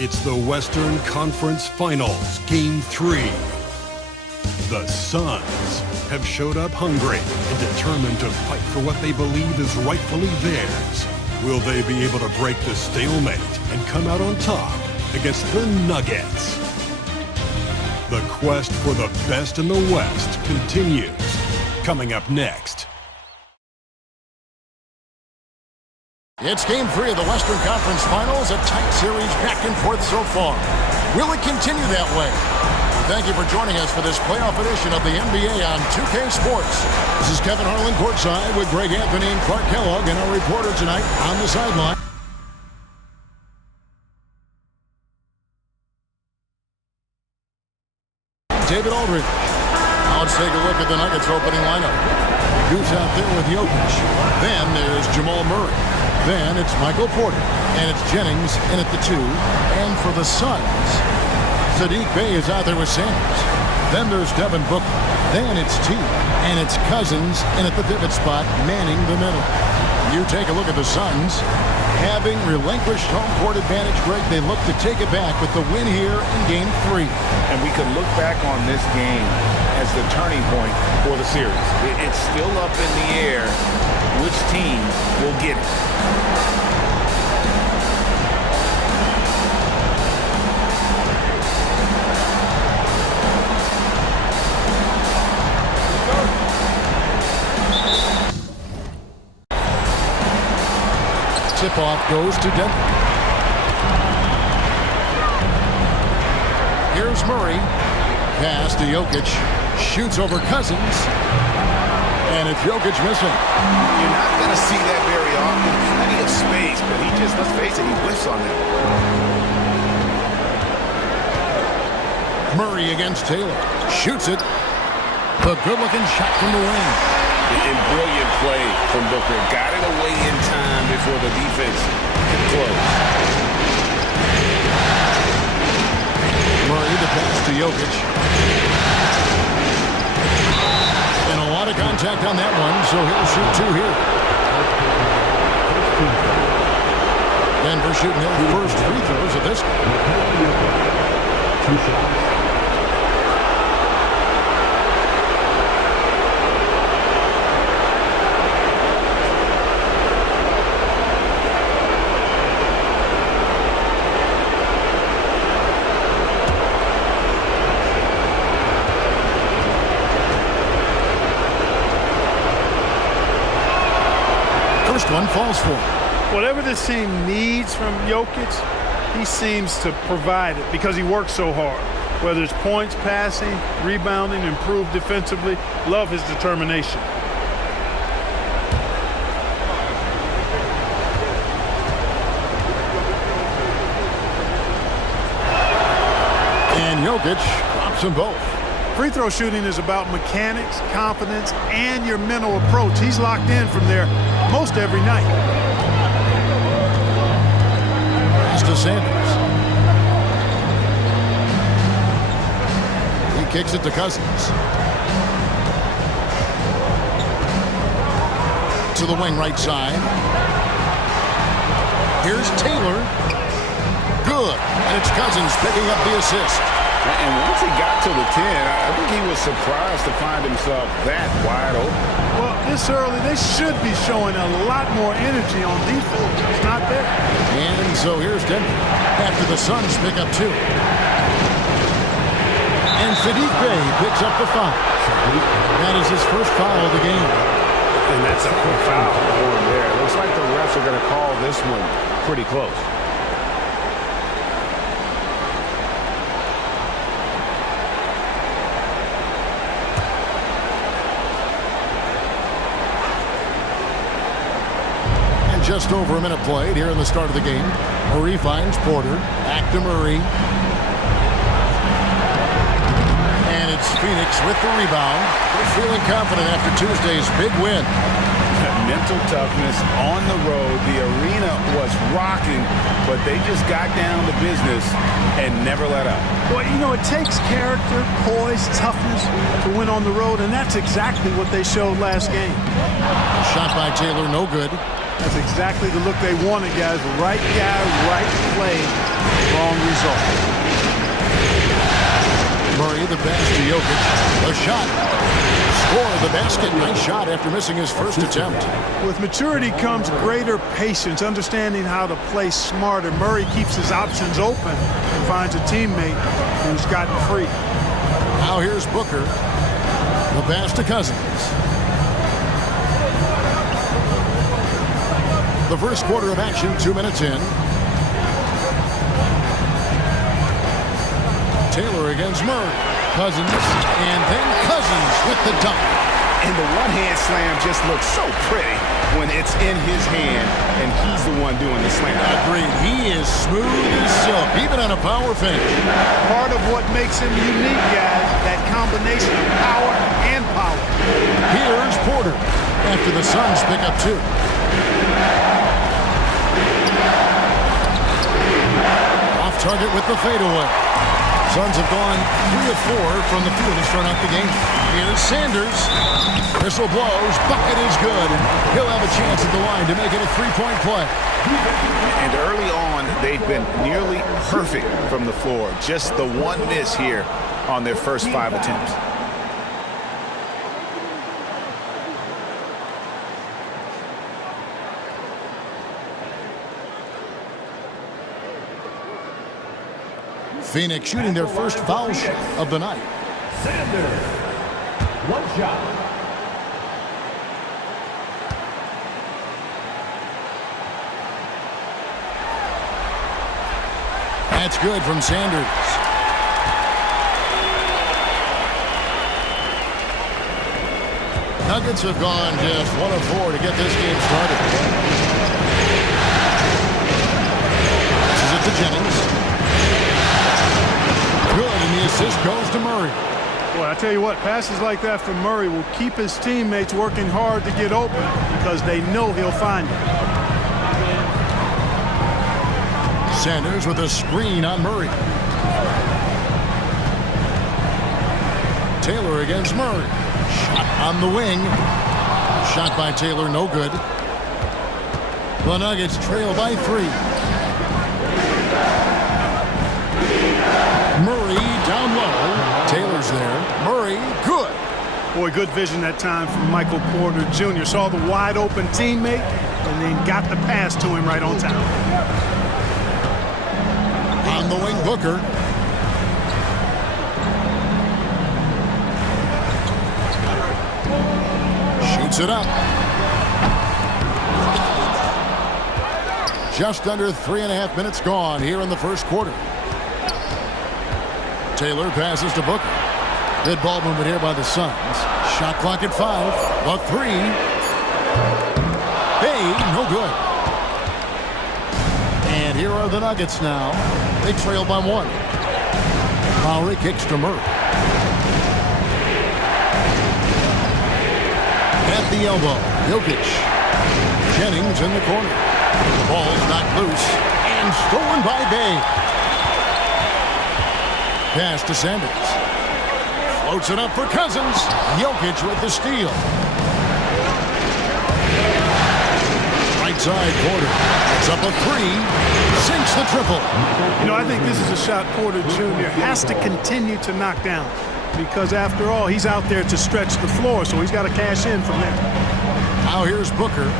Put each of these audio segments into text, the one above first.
It's the Western Conference Finals, Game 3. The Suns have showed up hungry and determined to fight for what they believe is rightfully theirs. Will they be able to break the stalemate and come out on top against the Nuggets? The quest for the best in the West continues. Coming up next. It's Game 3 of the Western Conference Finals, a tight series back and forth so far. Will it continue that way? Thank you for joining us for this playoff edition of the NBA on 2K Sports. This is Kevin Harlan courtside with Greg Anthony and Clark Kellogg and our reporter tonight on the sideline. David Aldridge. Now let's take a look at the Nuggets opening lineup. Goose out there with Jokic. Then there's Jamal Murray. Then it's Michael Porter. And it's Jennings in at the 2. And for the Suns, Saddiq Bey is out there with Sanders. Then there's Devin Booker. Then it's T. And it's Cousins in at the pivot spot, manning the middle. You take a look at the Suns. Having relinquished home court advantage, Greg, they look to take it back with the win here in Game 3. And we could look back on this game as the turning point for the series. It's still up in the air which team will get it. Tip-off goes to Denver. Here's Murray. Pass to Jokic. Shoots over Cousins. And it's Jokic missing. You're not going to see that very often. Plenty of space, but he just, let's face it, he whiffs on that. Murray against Taylor. Shoots it. The good-looking shot from the wing. And brilliant play from Booker. Got it away in time before the defense could close. Murray the pass to Jokic. And a lot of contact on that one, so he'll shoot 2 here. Denver shooting their first free throws of this game. 2 shots. First one falls for him. Whatever this team needs from Jokic, he seems to provide it because he works so hard. Whether it's points, passing, rebounding, improved defensively, love his determination. And Jokic drops them both. Free throw shooting is about mechanics, confidence, and your mental approach. He's locked in from there most every night. Pass to Sanders. He kicks it to Cousins. To the wing right side. Here's Taylor. Good. And it's Cousins picking up the assist. And once he got to the 10, I think he was surprised to find himself that wide open. Well, this early, they should be showing a lot more energy on defense. It's not there. And so here's Denver after the Suns pick up 2. And Saddiq Bey picks up the foul. That is his first foul of the game. And that's a quick foul for him there. Looks like the refs are going to call this one pretty close. Just over a minute played here in the start of the game. Murray finds Porter. Back to Murray. And it's Phoenix with the rebound. They're feeling confident after Tuesday's big win. Mental toughness on the road. The arena was rocking, but they just got down to business and never let up. Well, you know, it takes character, poise, toughness to win on the road, and that's exactly what they showed last game. Shot by Taylor, no good. That's exactly the look they wanted, guys. Right guy, right play, wrong result. Murray, the pass to Jokic. A shot. Score the basket. Nice shot after missing his first attempt. With maturity comes greater patience, understanding how to play smarter. Murray keeps his options open and finds a teammate who's gotten free. Now here's Booker. The pass to Cousins. The first quarter of action, 2 minutes in. Taylor against Murray. Cousins, and then Cousins with the dunk. And the one-hand slam just looks so pretty when it's in his hand and he's the one doing the slam. Agreed. He is smooth as silk, even on a power finish. Part of what makes him unique, guys, that combination of power and power. Here's Porter after the Suns pick up 2. Off target with the fadeaway. Suns have gone 3 of 4 from the field to start out the game. Here's Sanders. Whistle blows. Bucket is good. He'll have a chance at the line to make it a 3-point play. And early on, they've been nearly perfect from the floor. Just the one miss here on their first 5 attempts. Phoenix shooting their first foul shot of the night. Sanders, 1 shot. That's good from Sanders. Nuggets have gone just 1 of 4 to get this game started. This is it to Jennings. Good, and the assist goes to Murray. Well, I tell you what, passes like that from Murray will keep his teammates working hard to get open because they know he'll find it. Sanders with a screen on Murray. Taylor against Murray. Shot on the wing. Shot by Taylor, no good. The Nuggets trail by 3. Murray down low. Taylor's there. Murray, good. Boy, good vision that time from Michael Porter Jr. Saw the wide open teammate and then got the pass to him right on time. On the wing, Booker. Shoots it up. Just under 3.5 minutes gone here in the first quarter. Taylor passes to Booker. Good ball movement here by the Suns. Shot clock at 5. A 3. Hey, no good. And here are the Nuggets now. They trail by 1. Lowry kicks to Murray. At the elbow, Jokic. Jennings in the corner. The ball's knocked loose and stolen by Bay. Pass to Sanders. Floats it up for Cousins. Jokic with the steal. Right side, Porter. It's up a 3. Sinks the triple. You know, I think this is a shot Porter Jr. has to continue to knock down because, after all, he's out there to stretch the floor, so he's got to cash in from there. Now here's Booker.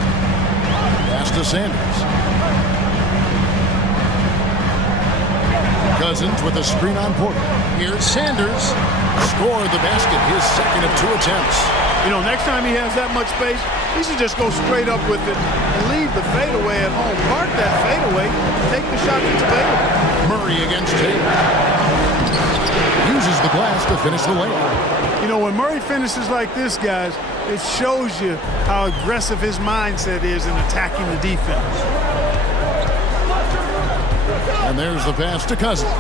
Pass to Sanders. Cousins with a screen on Porter. Here's Sanders. Score the basket, his second of 2 attempts. You know, next time he has that much space, he should just go straight up with it and leave the fadeaway at home. Mark that fadeaway, take the shot that's available. Murray against Taylor. Uses the glass to finish the layup. You know, when Murray finishes like this, guys, it shows you how aggressive his mindset is in attacking the defense. And there's the pass to Cousins.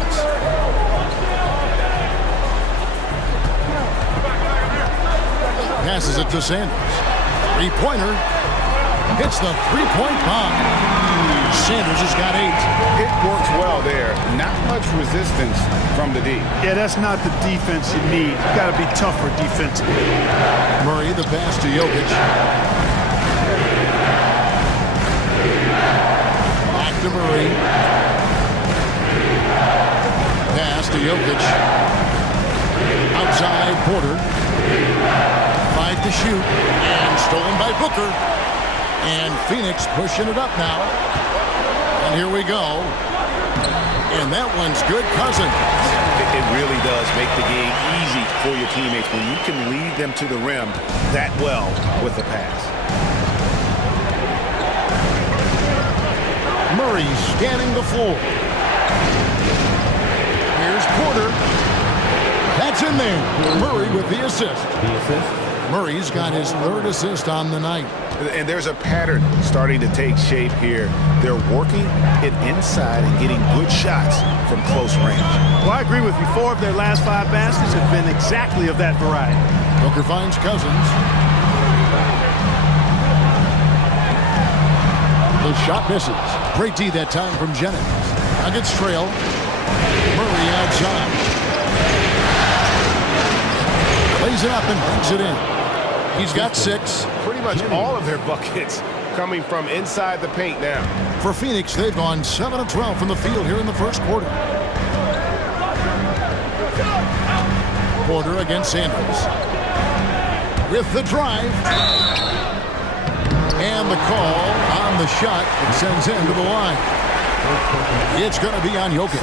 Passes it to Sanders. 3-pointer. Hits the 3-point bomb. Sanders has got 8. It works well there. Not much resistance from the D. Yeah, that's not the defense you need. You got to be tougher defensively. Murray, the pass to Jokic. Back to Murray. pass to Jokic. Outside Porter. 5 to shoot. And stolen by Booker. And Phoenix pushing it up now. And here we go. And that one's good. Cousins. It really does make the game easy for your teammates when you can lead them to the rim that well with the pass. Murray scanning the floor. Here's Porter. That's in there. Murray with the assist. Murray's got his 3rd assist on the night. And there's a pattern starting to take shape here. They're working it inside and getting good shots from close range. Well, I agree with you. 4 of their last 5 baskets have been exactly of that variety. Booker finds Cousins. The shot misses. Great D that time from Jennings. Nuggets trail. Murray outside. Lays it up and brings it in. He's got 6. Pretty much all of their buckets coming from inside the paint now. For Phoenix, they've gone 7 of 12 from the field here in the first quarter. Porter against Sanders. With the drive. And the call on the shot that sends him to the line. It's going to be on Jokic.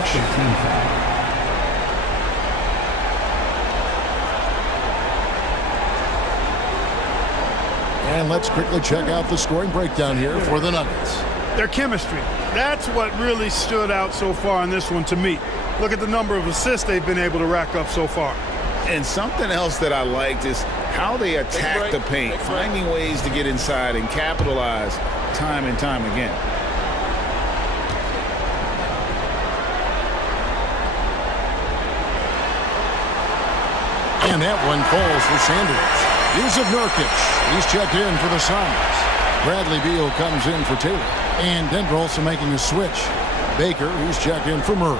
And let's quickly check out the scoring breakdown here for the Nuggets. Their chemistry. That's what really stood out so far in this one to me. Look at the number of assists they've been able to rack up so far. And something else that I liked is how they attack the paint, finding ways to get inside and capitalize time and time again. And that one falls for Sanders. Here's Nurkic. He's checked in for the Suns. Bradley Beal comes in for Taylor. And Denver also making a switch. Baker, who's checked in for Murray.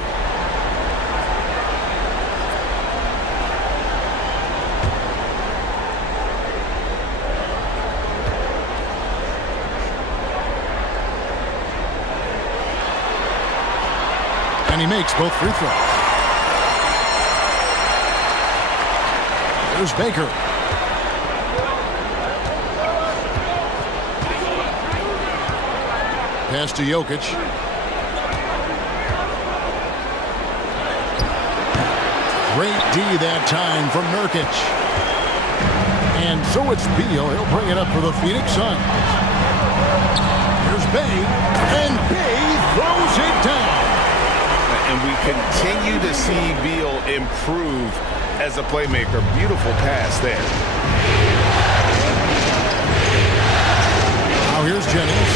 And he makes both free throws. There's Baker. Pass to Jokic. Great D that time from Nurkic. And so it's Beal. He'll bring it up for the Phoenix Suns. Here's Bay. And Bay throws it down. And we continue to see Beal improve as a playmaker. Beautiful pass there. Now here's Jennings.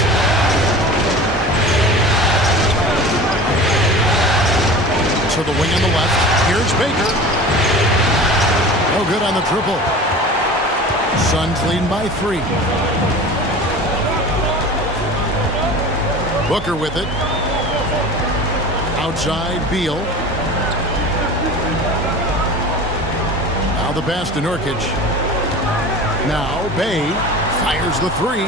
To the wing on the left. Here's Baker. No good on the triple. Suns leading by 3. Booker with it. Outside Beal. Now the pass to Nurkic. Now Bay fires the 3.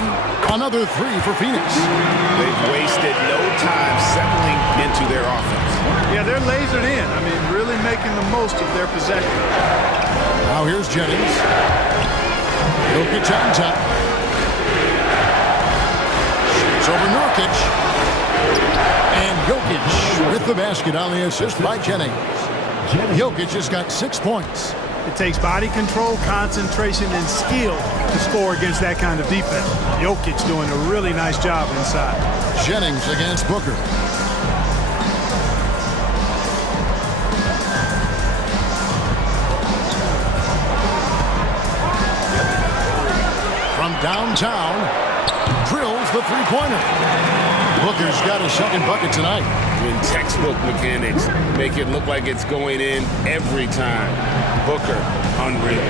Another 3 for Phoenix. They've wasted no time settling into their offense. Yeah, they're lasered in. I mean, really making the most of their possession. Now here's Jennings. Jokic on top. Shoots over Nurkic. And Jokic with the basket on the assist by Jennings. Jokic has got 6 points. It takes body control, concentration, and skill to score against that kind of defense. Jokic doing a really nice job inside. Jennings against Booker. From downtown, drills the three-pointer. Booker's got a second bucket tonight. When textbook mechanics make it look like it's going in every time. Booker, unreal.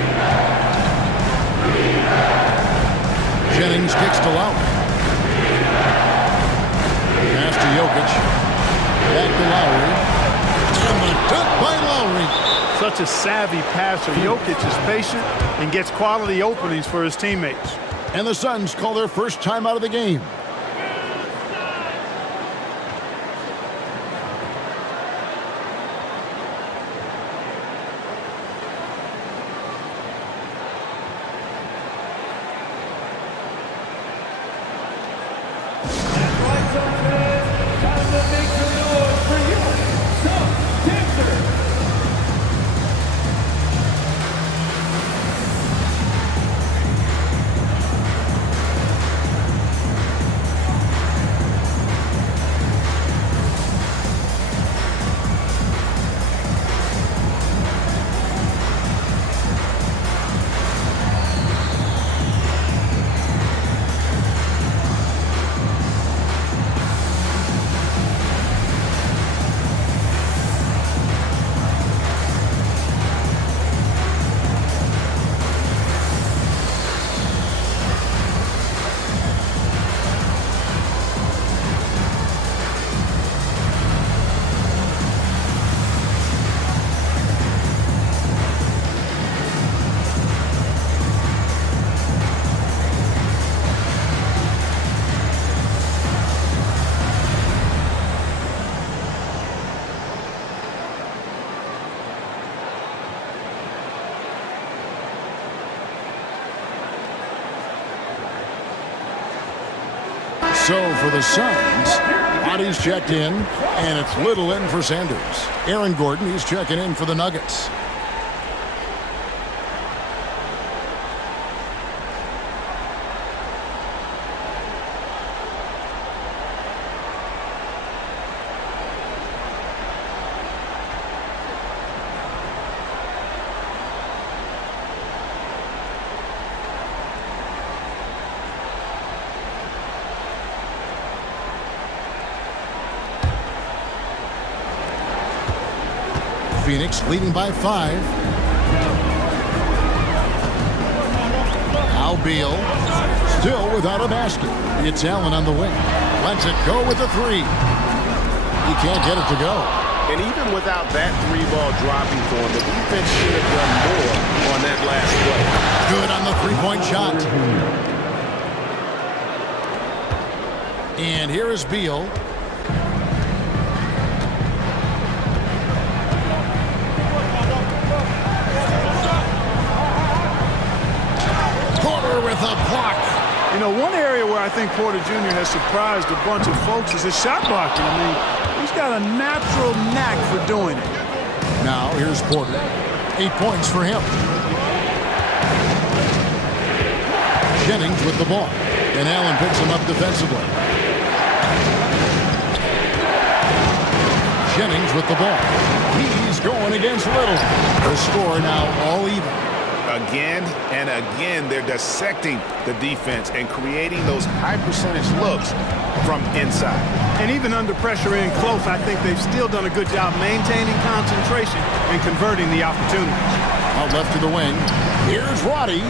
Jennings kicks to Lowry. Pass to Jokic. Back to Lowry. And the dunk by Lowry. Such a savvy passer. Jokic is patient and gets quality openings for his teammates. And the Suns call their first time out of the game. So for the Suns, Roddy's checked in, and it's Little in for Sanders. Aaron Gordon, he's checking in for the Nuggets. Phoenix leading by 5. Now Beal, still without a basket. It's Allen on the wing. Lets it go with a 3. He can't get it to go. And even without that 3-ball dropping for him, the defense should have done more on that last play. Good on the 3-point shot. And here is Beal. With a block. You know, one area where I think Porter Jr. has surprised a bunch of folks is his shot blocking. I mean, he's got a natural knack for doing it. Now, here's Porter. 8 points for him. Jennings with the ball. And Allen picks him up defensively. Jennings with the ball. He's going against Little. The score now all even. Again and again, they're dissecting the defense and creating those high-percentage looks from inside. And even under pressure in close, I think they've still done a good job maintaining concentration and converting the opportunities. Out left to the wing. Here's Roddy.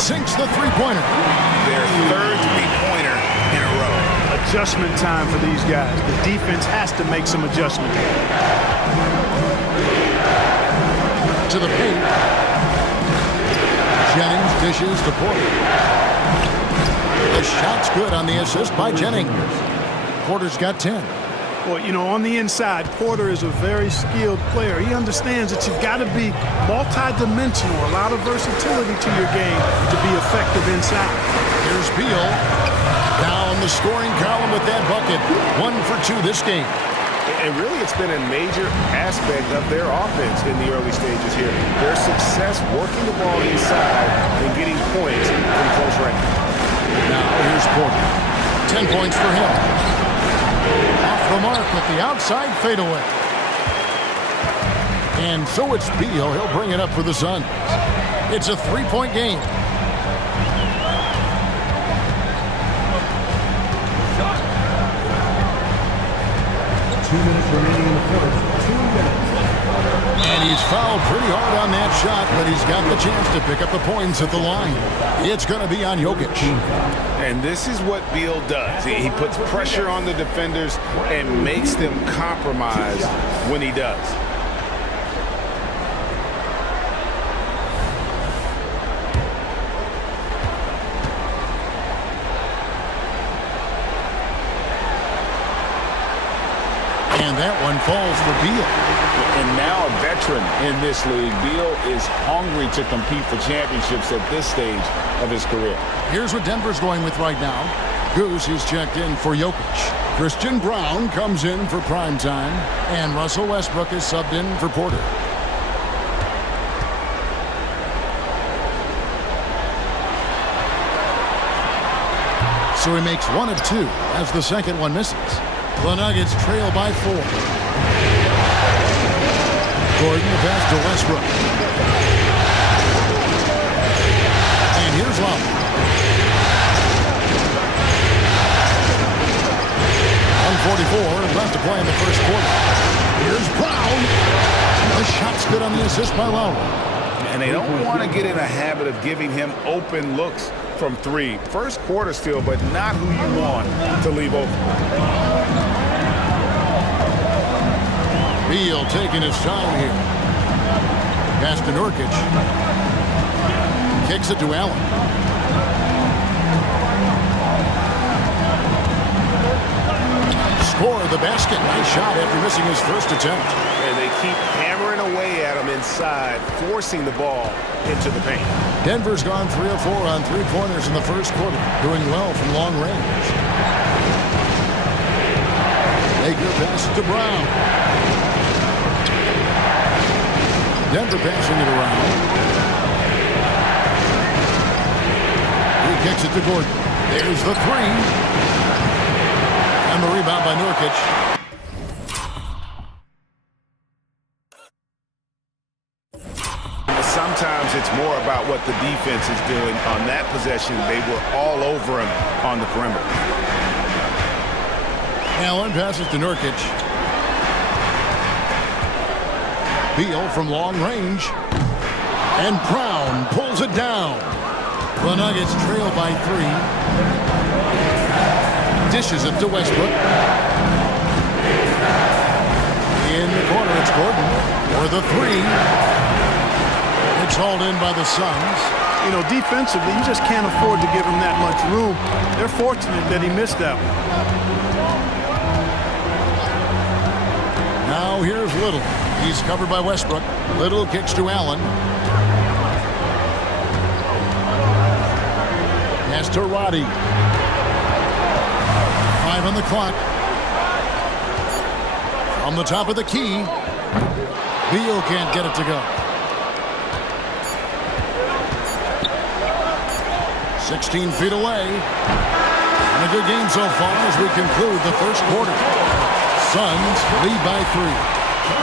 Sinks the three-pointer. Their third three-pointer in a row. Adjustment time for these guys. The defense has to make some adjustments. To the paint. Jennings dishes to Porter. The shot's good on the assist by Jennings. Porter's got 10. Well, you know, on the inside, Porter is a very skilled player. He understands that you've got to be multi-dimensional, a lot of versatility to your game to be effective inside. Here's Beal. Down the scoring column with that bucket. 1 for 2 this game. And really, it's been a major aspect of their offense in the early stages here. Their success working the ball inside and getting points from close range. Now, here's Porter. 10 points for him. Off the mark with the outside fadeaway. And so it's Beal. He'll bring it up for the Suns. It's a 3-point game. Remaining in the fourth, 2 minutes. And he's fouled pretty hard on that shot, but he's got the chance to pick up the points at the line. It's going to be on Jokic. And this is what Beal does. He puts pressure on the defenders and makes them compromise when he does. And that one falls for Beal. And now a veteran in this league, Beal is hungry to compete for championships at this stage of his career. Here's what Denver's going with right now. Goose is checked in for Jokic. Christian Brown comes in for prime time. And Russell Westbrook is subbed in for Porter. So he makes 1 of 2 as the second one misses. The Nuggets trail by 4. Gordon the pass to Westbrook. And here's Lowry. 1:44 left to play in the first quarter. Here's Brown. The shot's good on the assist by Lowry. And they don't want to get in a habit of giving him open looks from 3. First quarter still, but not who you want to leave open. Beal taking his time here. Pass to Nurkic. Kicks it to Allen. Score the basket. Nice shot after missing his first attempt. And they keep hammering away at him inside, forcing the ball into the paint. Denver's gone 3 of 4 on 3-pointers in the first quarter, doing well from long range. Baker passes to Brown. Denver passing it around. He kicks it to Gordon. There's the three. And the rebound by Nurkic. Sometimes it's more about what the defense is doing. On that possession, they were all over him on the perimeter. Allen passes to Nurkic. Beal from long range. And Brown pulls it down. The Nuggets trail by 3. Dishes it to Westbrook. In the corner, it's Gordon for the 3. It's hauled in by the Suns. You know, defensively, you just can't afford to give him that much room. They're fortunate that he missed that one. Now here's Little. He's covered by Westbrook. Little kicks to Allen. Pass to Roddy. 5 on the clock. From the top of the key. Beal can't get it to go. 16 feet away. And a good game so far as we conclude the first quarter. Suns lead by 3.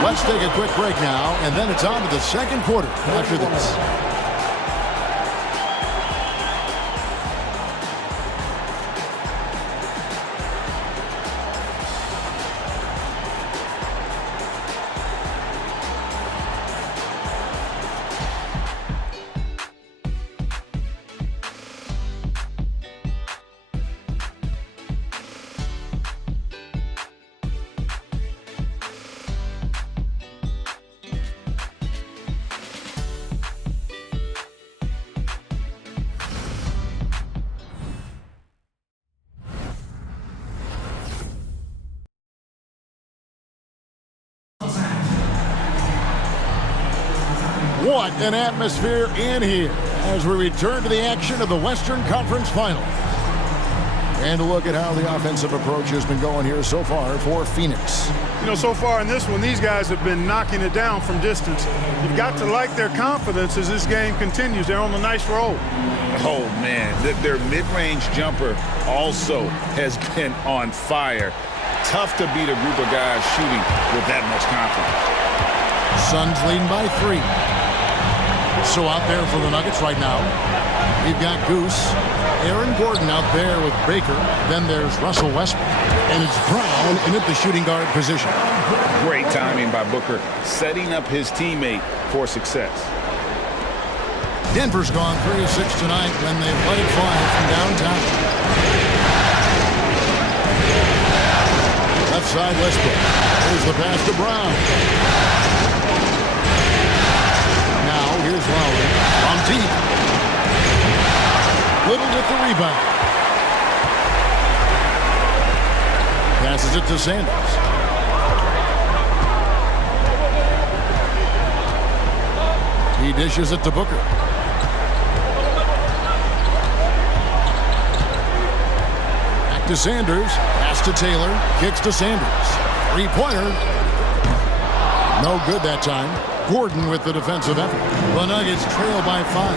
Let's take a quick break now, and then it's on to the second quarter after this. What an atmosphere in here as we return to the action of the Western Conference Finals. And look at how the offensive approach has been going here so far for Phoenix. You know, so far in this one, these guys have been knocking it down from distance. You've got to like their confidence as this game continues. They're on a nice roll. Oh, man. Their mid-range jumper also has been on fire. Tough to beat a group of guys shooting with that much confidence. Suns leading by 3. So out there for the Nuggets right now, we've got Goose, Aaron Gordon out there with Baker. Then there's Russell Westbrook. And it's Brown in at the shooting guard position. Great timing by Booker, setting up his teammate for success. Denver's gone 3 of 6 tonight when they've let it fly from downtown. Left side, Westbrook. Here's the pass to Brown. Here's Lowry from deep. Little with the rebound. Passes it to Sanders. He dishes it to Booker. Back to Sanders. Pass to Taylor. Kicks to Sanders. 3-pointer. No good that time. Gordon with the defensive effort. The Nuggets trail by 5.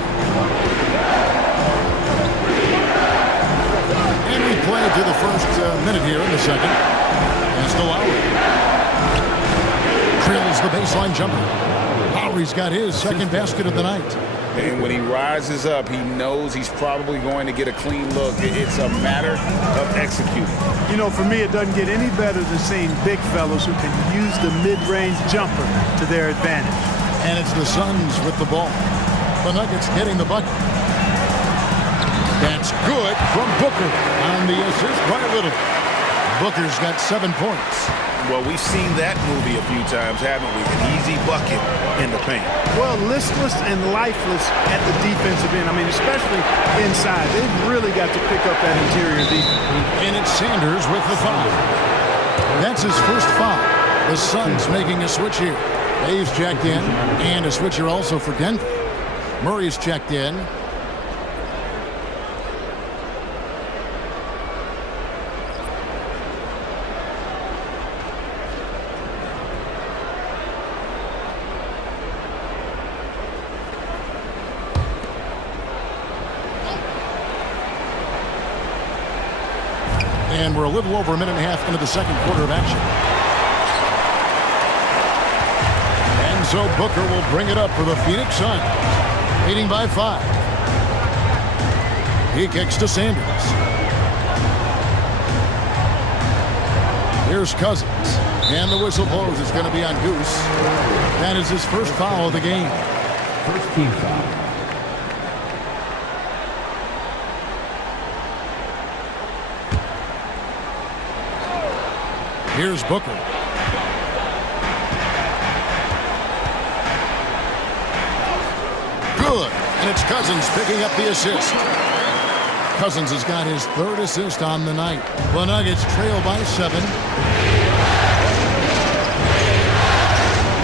And we play through the first minute here in the second. Pass to Lowry. Drills the baseline jumper. Lowry's got his second basket of the night. And when he rises up, he knows he's probably going to get a clean look. It's a matter of executing. You know, for me, it doesn't get any better than seeing big fellows who can use the mid-range jumper to their advantage. And it's the Suns with the ball. The Nuggets getting the bucket. That's good from Booker on the assist by Little. Booker's got 7 points. Well, we've seen that movie a few times, haven't we? An easy bucket in the paint. Well, listless and lifeless at the defensive end. I mean, especially inside. They've really got to pick up that interior defense. And it's Sanders with the foul. That's his first foul. The Suns making a switch here. Dave's checked in, and a switcher also for Denver. Murray's checked in. And we're a little over a minute and a half into the second quarter of action. And so Booker will bring it up for the Phoenix Suns, leading by 5. He kicks to Sanders. Here's Cousins. And the whistle blows. It's going to be on Goose. That is his first foul of the game. First team foul. Here's Booker. Good. And it's Cousins picking up the assist. Cousins has got his 3rd assist on the night. The Nuggets trail by 7.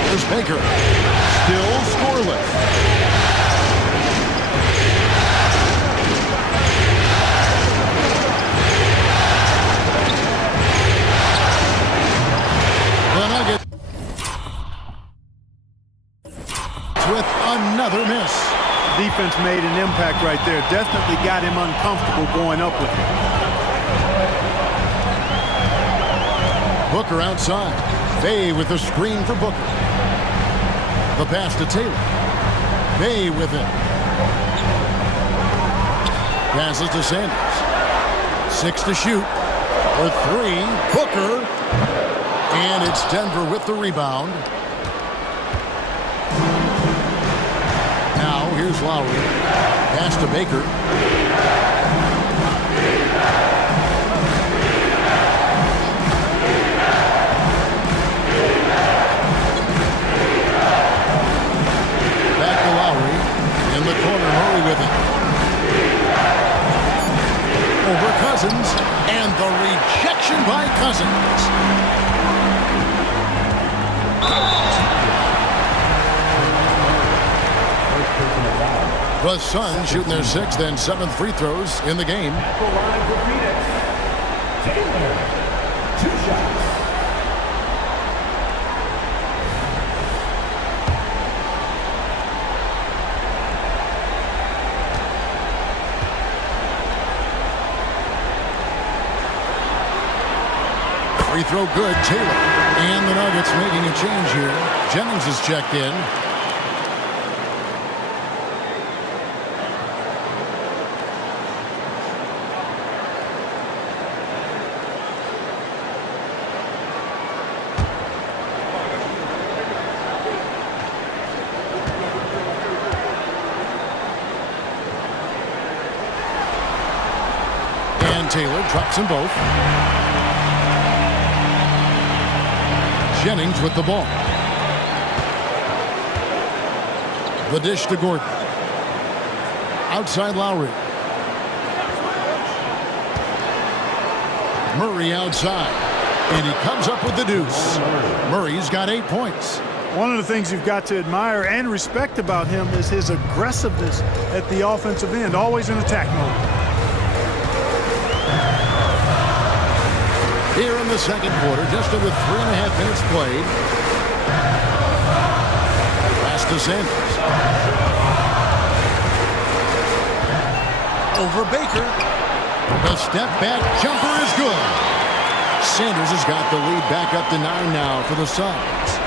Here's Baker. Still scoreless. The Nuggets with another miss. Defense made an impact right there. Definitely got him uncomfortable going up with it. Booker outside. Bay with the screen for Booker. The pass to Taylor. Bay with it. Passes to Sanders. 6 to shoot. For 3. Booker. And it's Denver with the rebound. Now here's Lowry. Pass to Baker. Back to Lowry. In the corner, Murray with it. Over Cousins. And the rejection by Cousins. The Suns shooting their 6th and 7th free throws in the game. At the line for Phoenix, Taylor. 2 shots. Free throw good, Taylor. And the Nuggets making a change here. Jennings is checked in. Taylor drops them both. Jennings with the ball. The dish to Gordon. Outside Lowry. Murray outside. And he comes up with the deuce. Murray's got 8 points. One of the things you've got to admire and respect about him is his aggressiveness at the offensive end, always in attack mode. Here in the second quarter, just under 3.5 minutes played. Pass to Sanders. Over Baker. The step back jumper is good. Sanders has got the lead back up to 9 now for the Suns.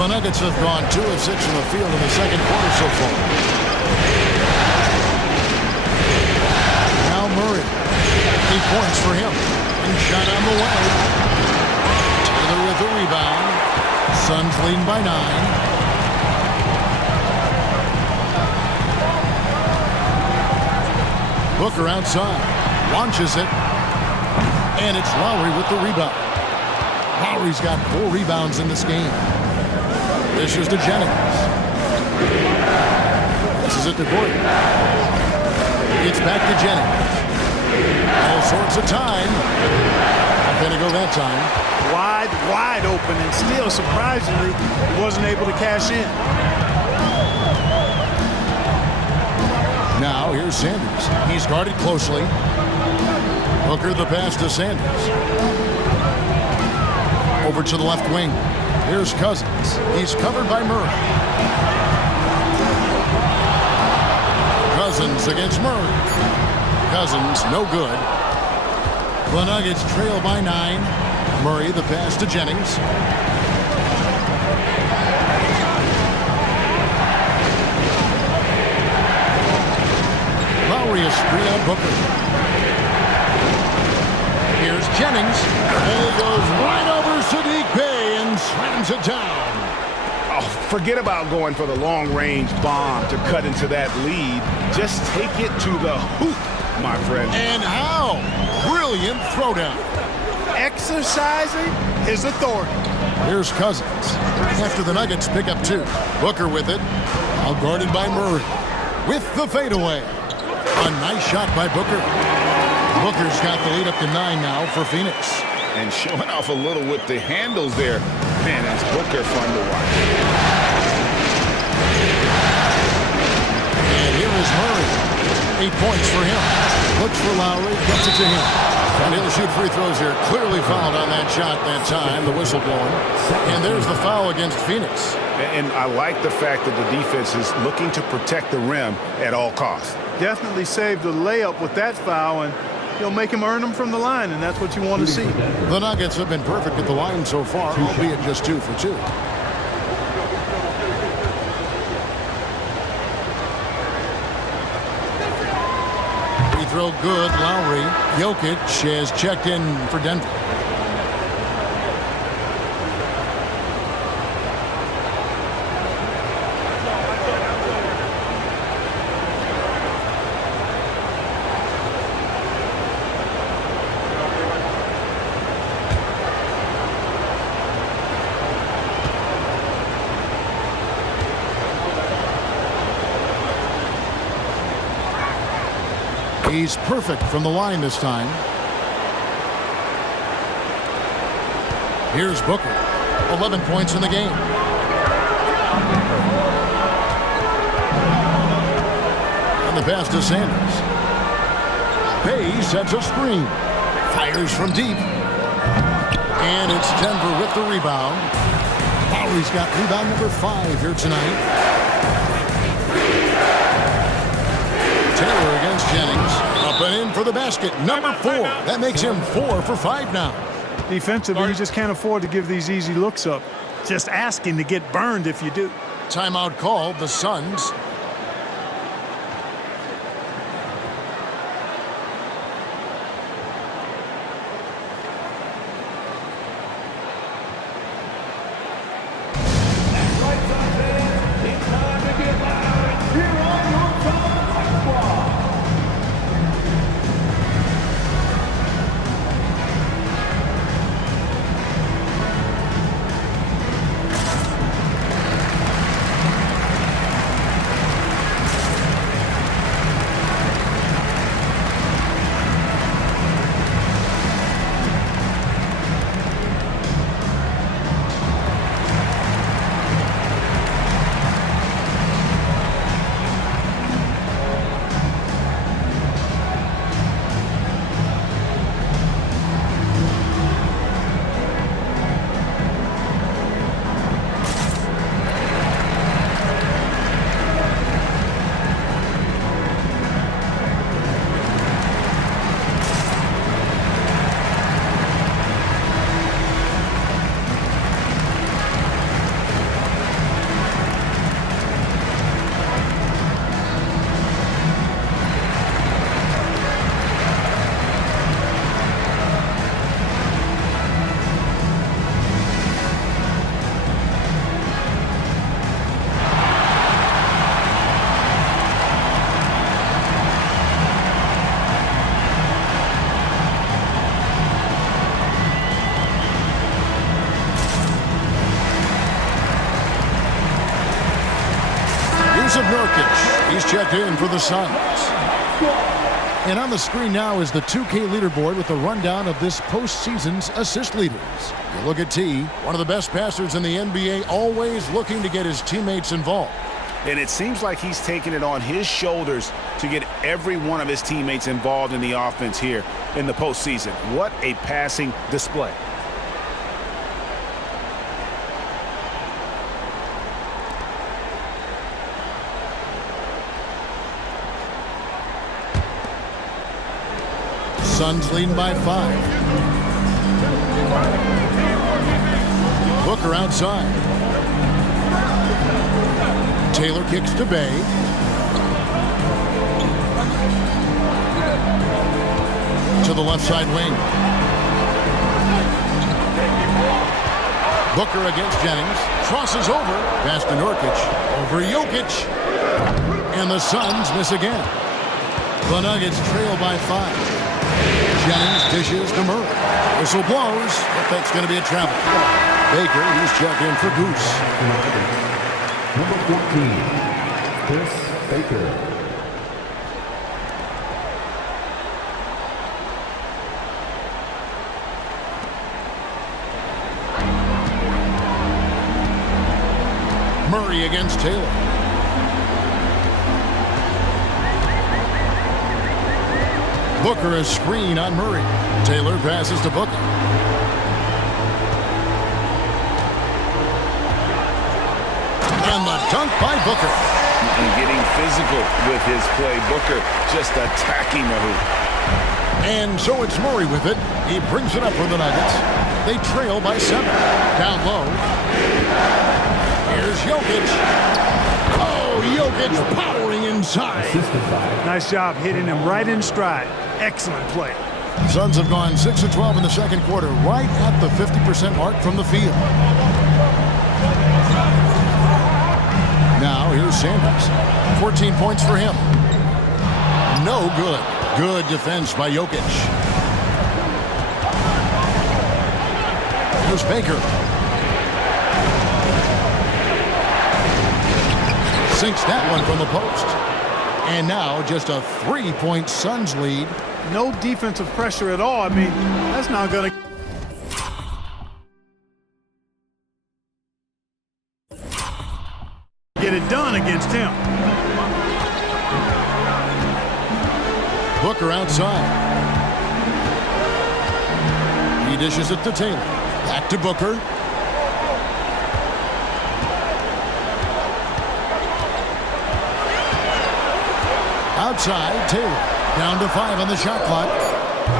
The Nuggets have gone 2 of 6 from the field in the second quarter so far. Now Murray. 8 points for him. And shot on the way. Taylor with the rebound. Suns leading by 9. Booker outside. Launches it. And it's Lowry with the rebound. Lowry's got 4 rebounds in this game. This is to Jennings. This is it to Gordon. It's back to Jennings. All sorts of time. Not going to go that time. Wide open, and still, surprisingly, he wasn't able to cash in. Now, here's Sanders. He's guarded closely. Booker the pass to Sanders. Over to the left wing. Here's Cousins. He's covered by Murray. Cousins against Murray. Cousins, no good. The Nuggets trail by 9. Murray, the pass to Jennings. Lowry a screen on Booker. Here's Jennings. And he goes right over Saddiq Bey and slams it down. Oh, forget about going for the long-range bomb to cut into that lead. Just take it to the hoop, my friend. And how? Brilliant throwdown. Exercising his authority. Here's Cousins. After the Nuggets pick up 2. Booker with it. All guarded by Murray. With the fadeaway. A nice shot by Booker. Booker's got the lead up to 9 now for Phoenix. And showing off a little with the handles there. Man, it's Booker fun to watch. And here is Murray. 8 points for him. Looks for Lowry. Gets it to him. And he'll shoot free throws here. Clearly fouled on that shot that time. The whistle blown. And there's the foul against Phoenix. And I like the fact that the defense is looking to protect the rim at all costs. Definitely saved the layup with that foul, and you'll make him earn them from the line, and that's what you want to see. The Nuggets have been perfect at the line so far, albeit just 2 for 2. Free throw good, Lowry. Jokic has checked in for Denver. He's perfect from the line this time. Here's Booker. 11 points in the game. And the pass to Sanders. Bey sets a screen. Fires from deep. And it's Denver with the rebound. Lowry's got rebound number 5 here tonight. Taylor against Jennings. Up and in for the basket. Number 4. That makes him 4 for 5 now. Defensively, you just can't afford to give these easy looks up. Just asking to get burned if you do. Timeout called. The Suns. Of Nurkic. He's checked in for the Suns. And on the screen now is the 2K leaderboard with a rundown of this postseason's assist leaders. You look at T, one of the best passers in the NBA, always looking to get his teammates involved. And it seems like he's taking it on his shoulders to get every one of his teammates involved in the offense here in the postseason. What a passing display. Suns leading by 5. Booker outside. Taylor kicks to Bay. To the left side wing. Booker against Jennings. Crosses over. Pass to Nurkic. Over Jokic. And the Suns miss again. The Nuggets trail by 5. Jennings dishes to Murray. Whistle blows. If that's going to be a travel. Baker, he's checked in for Goose. Number 14, Chris Baker. Murray against Taylor. Booker a screen on Murray. Taylor passes to Booker. And the dunk by Booker. And getting physical with his play. Booker just attacking the hoop. And so it's Murray with it. He brings it up for the Nuggets. They trail by 7. Down low. Here's Jokic. Oh, Jokic powering inside. Nice job hitting him right in stride. Excellent play. Suns have gone 6 of 12 in the second quarter, right at the 50% mark from the field. Now here's Sanders. 14 points for him. No good. Good defense by Jokic. Here's Baker. Sinks that one from the post. And now just a 3-point Suns lead. No defensive pressure at all. I mean, that's not going to get it done against him. Booker outside. He dishes it to Taylor. Back to Booker. Outside, Taylor. Down to 5 on the shot clock.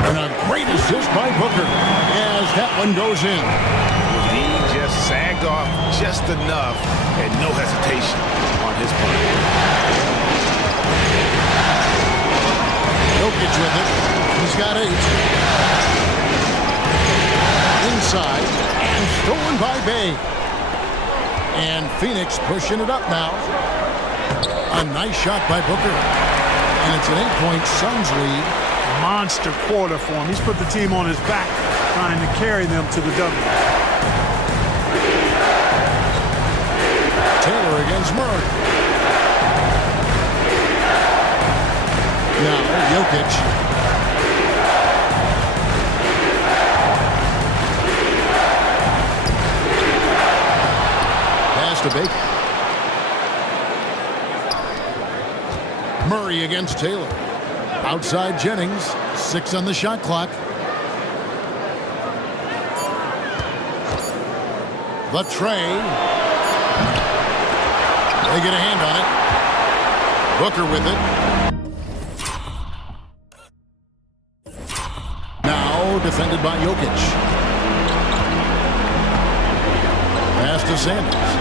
And a great assist by Booker as that one goes in. He just sagged off just enough and no hesitation on his part. Jokic with it. He's got 8. Inside and stolen by Bay. And Phoenix pushing it up now. A nice shot by Booker. And it's an 8-point Suns lead. Monster quarter for him. He's put the team on his back, trying to carry them to the W. Taylor against Murray. Now Jokic. Pass to Baker. Murray against Taylor. Outside Jennings. 6 on the shot clock. The tray. They get a hand on it. Booker with it. Now defended by Jokic. Pass to Sanders.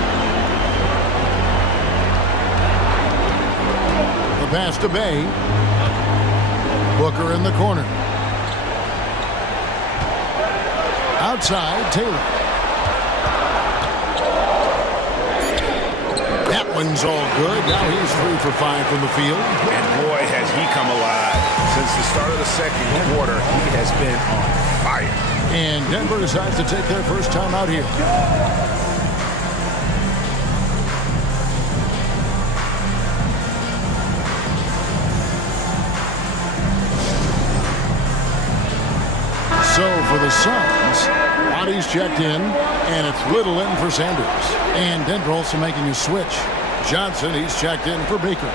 The pass to Bay. Booker in the corner. Outside, Taylor. That one's all good. Now he's 3 for 5 from the field. And boy, has he come alive. Since the start of the second quarter, he has been on fire. And Denver decides to take their first time out here. So for the Suns, Roddy's checked in, and it's Little in for Sanders. And Denver also making a switch. Johnson, he's checked in for Baker.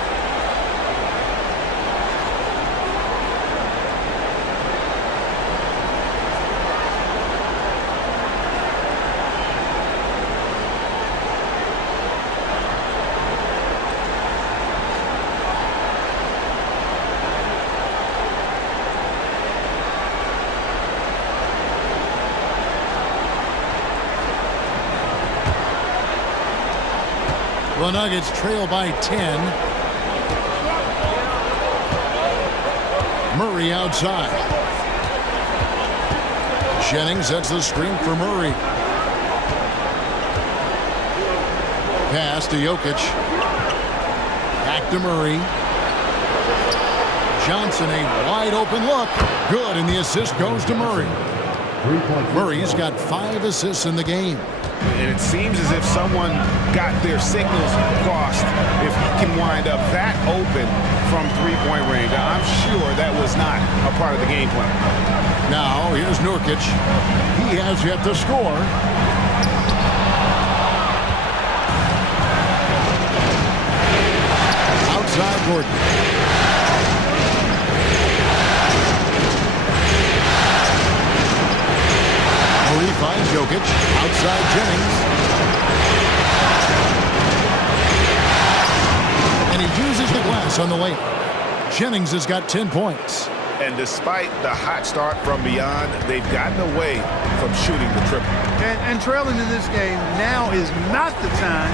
The Nuggets trail by 10. Murray outside. Jennings sets the screen for Murray. Pass to Jokic. Back to Murray. Johnson, a wide open look. Good, and the assist goes to Murray. Murray's got 5 assists in the game. And it seems as if someone got their signals crossed if he can wind up that open from three-point range. I'm sure that was not a part of the game plan. Now, here's Nurkic. He has yet to score. Outside Gordon. Murray finds Jokic. Outside Jennings. And he uses the glass on the layup. Jennings has got 10 points. And despite the hot start from beyond, they've gotten away from shooting the triple. And trailing in this game now is not the time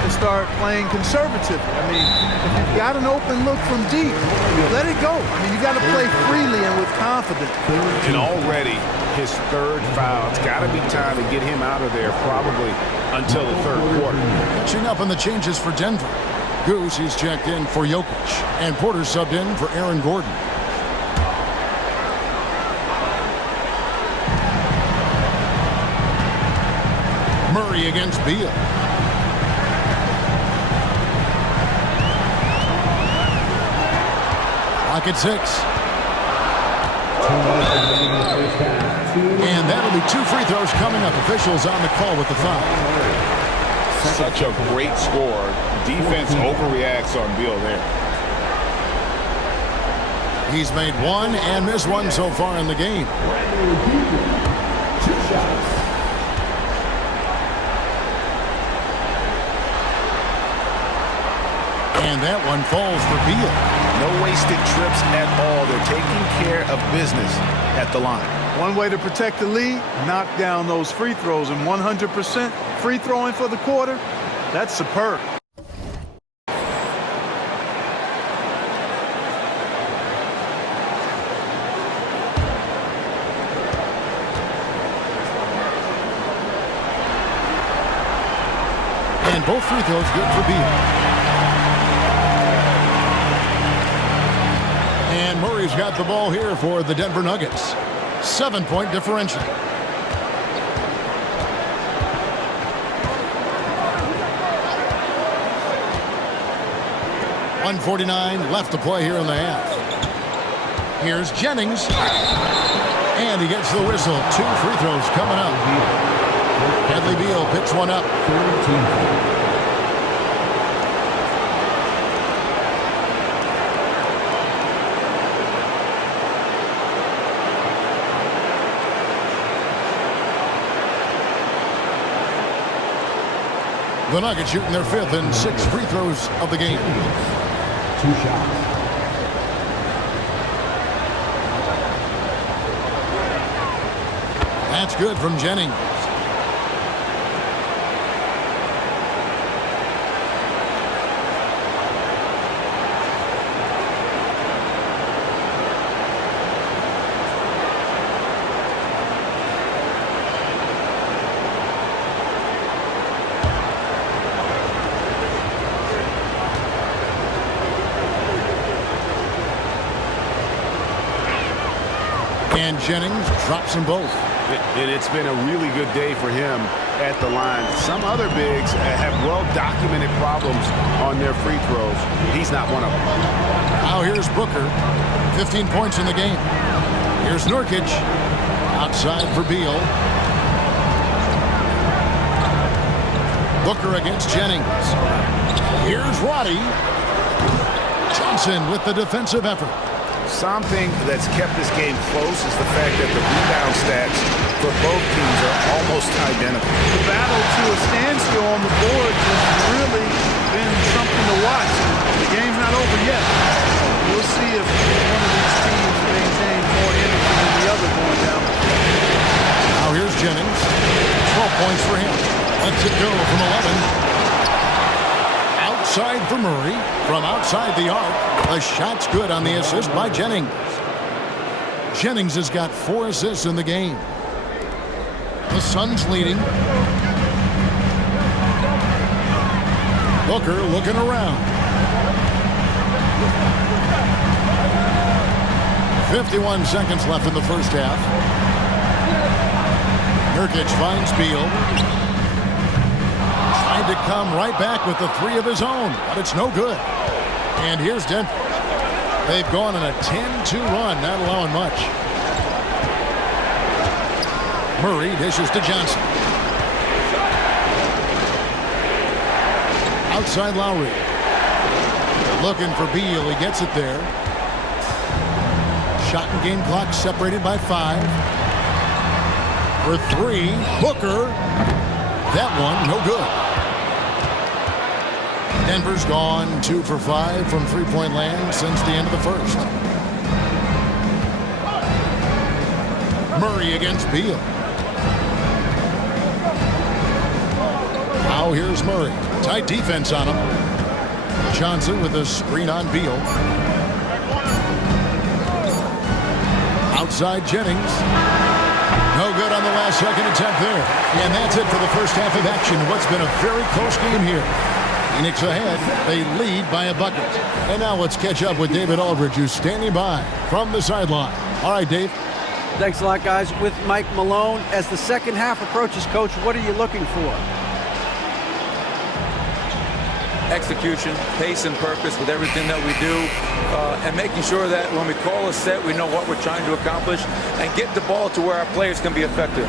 to start playing conservatively. I mean, if you've got an open look from deep, let it go. I mean, you got to play freely and with confidence. And already his third foul. It's got to be time to get him out of there probably until the third quarter. Catching up on the changes for Denver. Goose, he's checked in for Jokic. And Porter subbed in for Aaron Gordon. Murray against Beal. Clock at 6. And that'll be 2 free throws coming up. Officials on the call with the foul. Such a great score. Defense overreacts on Beal there. He's made 1 and missed 1 so far in the game. 2 shots. And that one falls for Beal. No wasted trips at all. They're taking care of business at the line. One way to protect the lead, knock down those free throws, and 100% free throwing for the quarter, that's superb. And both free throws good for Beal. And Murray's got the ball here for the Denver Nuggets. 7-point differential. .149 left to play here in the half. Here's Jennings. And he gets the whistle. 2 free throws coming up. Bradley Beal picks one up. The Nuggets shooting their 5th and 6th free throws of the game. 2 shots. That's good from Jennings. And Jennings drops them both. And it's been a really good day for him at the line. Some other bigs have well-documented problems on their free throws. He's not one of them. Now here's Booker. 15 points in the game. Here's Nurkic. Outside for Beal. Booker against Jennings. Here's Roddy. Johnson with the defensive effort. Something that's kept this game close is the fact that the rebound stats for both teams are almost identical. The battle to a standstill on the boards has really been something to watch. The game's not over yet. We'll see if one of these teams maintains more energy than the other going down. Now here's Jennings. 12 points for him. Lets it go from 11. outside for Murray. From outside the arc, the shot's good on the assist by Jennings. Jennings has got 4 assists in the game. The Suns leading. Booker looking around. 51 seconds left in the first half. Nurkic finds Beal. Tried to come right back with the 3 of his own, but it's no good. And here's Denver. They've gone on a 10-2 run, not allowing much. Murray dishes to Johnson. Outside Lowry. Looking for Beal. He gets it there. Shot and game clock separated by 5. For 3. Booker. That one, no good. Denver's gone 2 for 5 from three-point land since the end of the first. Murray against Beal. Now here's Murray. Tight defense on him. Johnson with a screen on Beal. Outside Jennings. No good on the last second attempt there. And that's it for the first half of action. What's been a very close game here. Phoenix ahead. They lead by a bucket. And now let's catch up with David Aldridge, who's standing by from the sideline. All right, Dave. Thanks a lot, guys. With Mike Malone, as the second half approaches, Coach, what are you looking for? Execution, pace, and purpose with everything that we do, and making sure that when we call a set, we know what we're trying to accomplish and get the ball to where our players can be effective.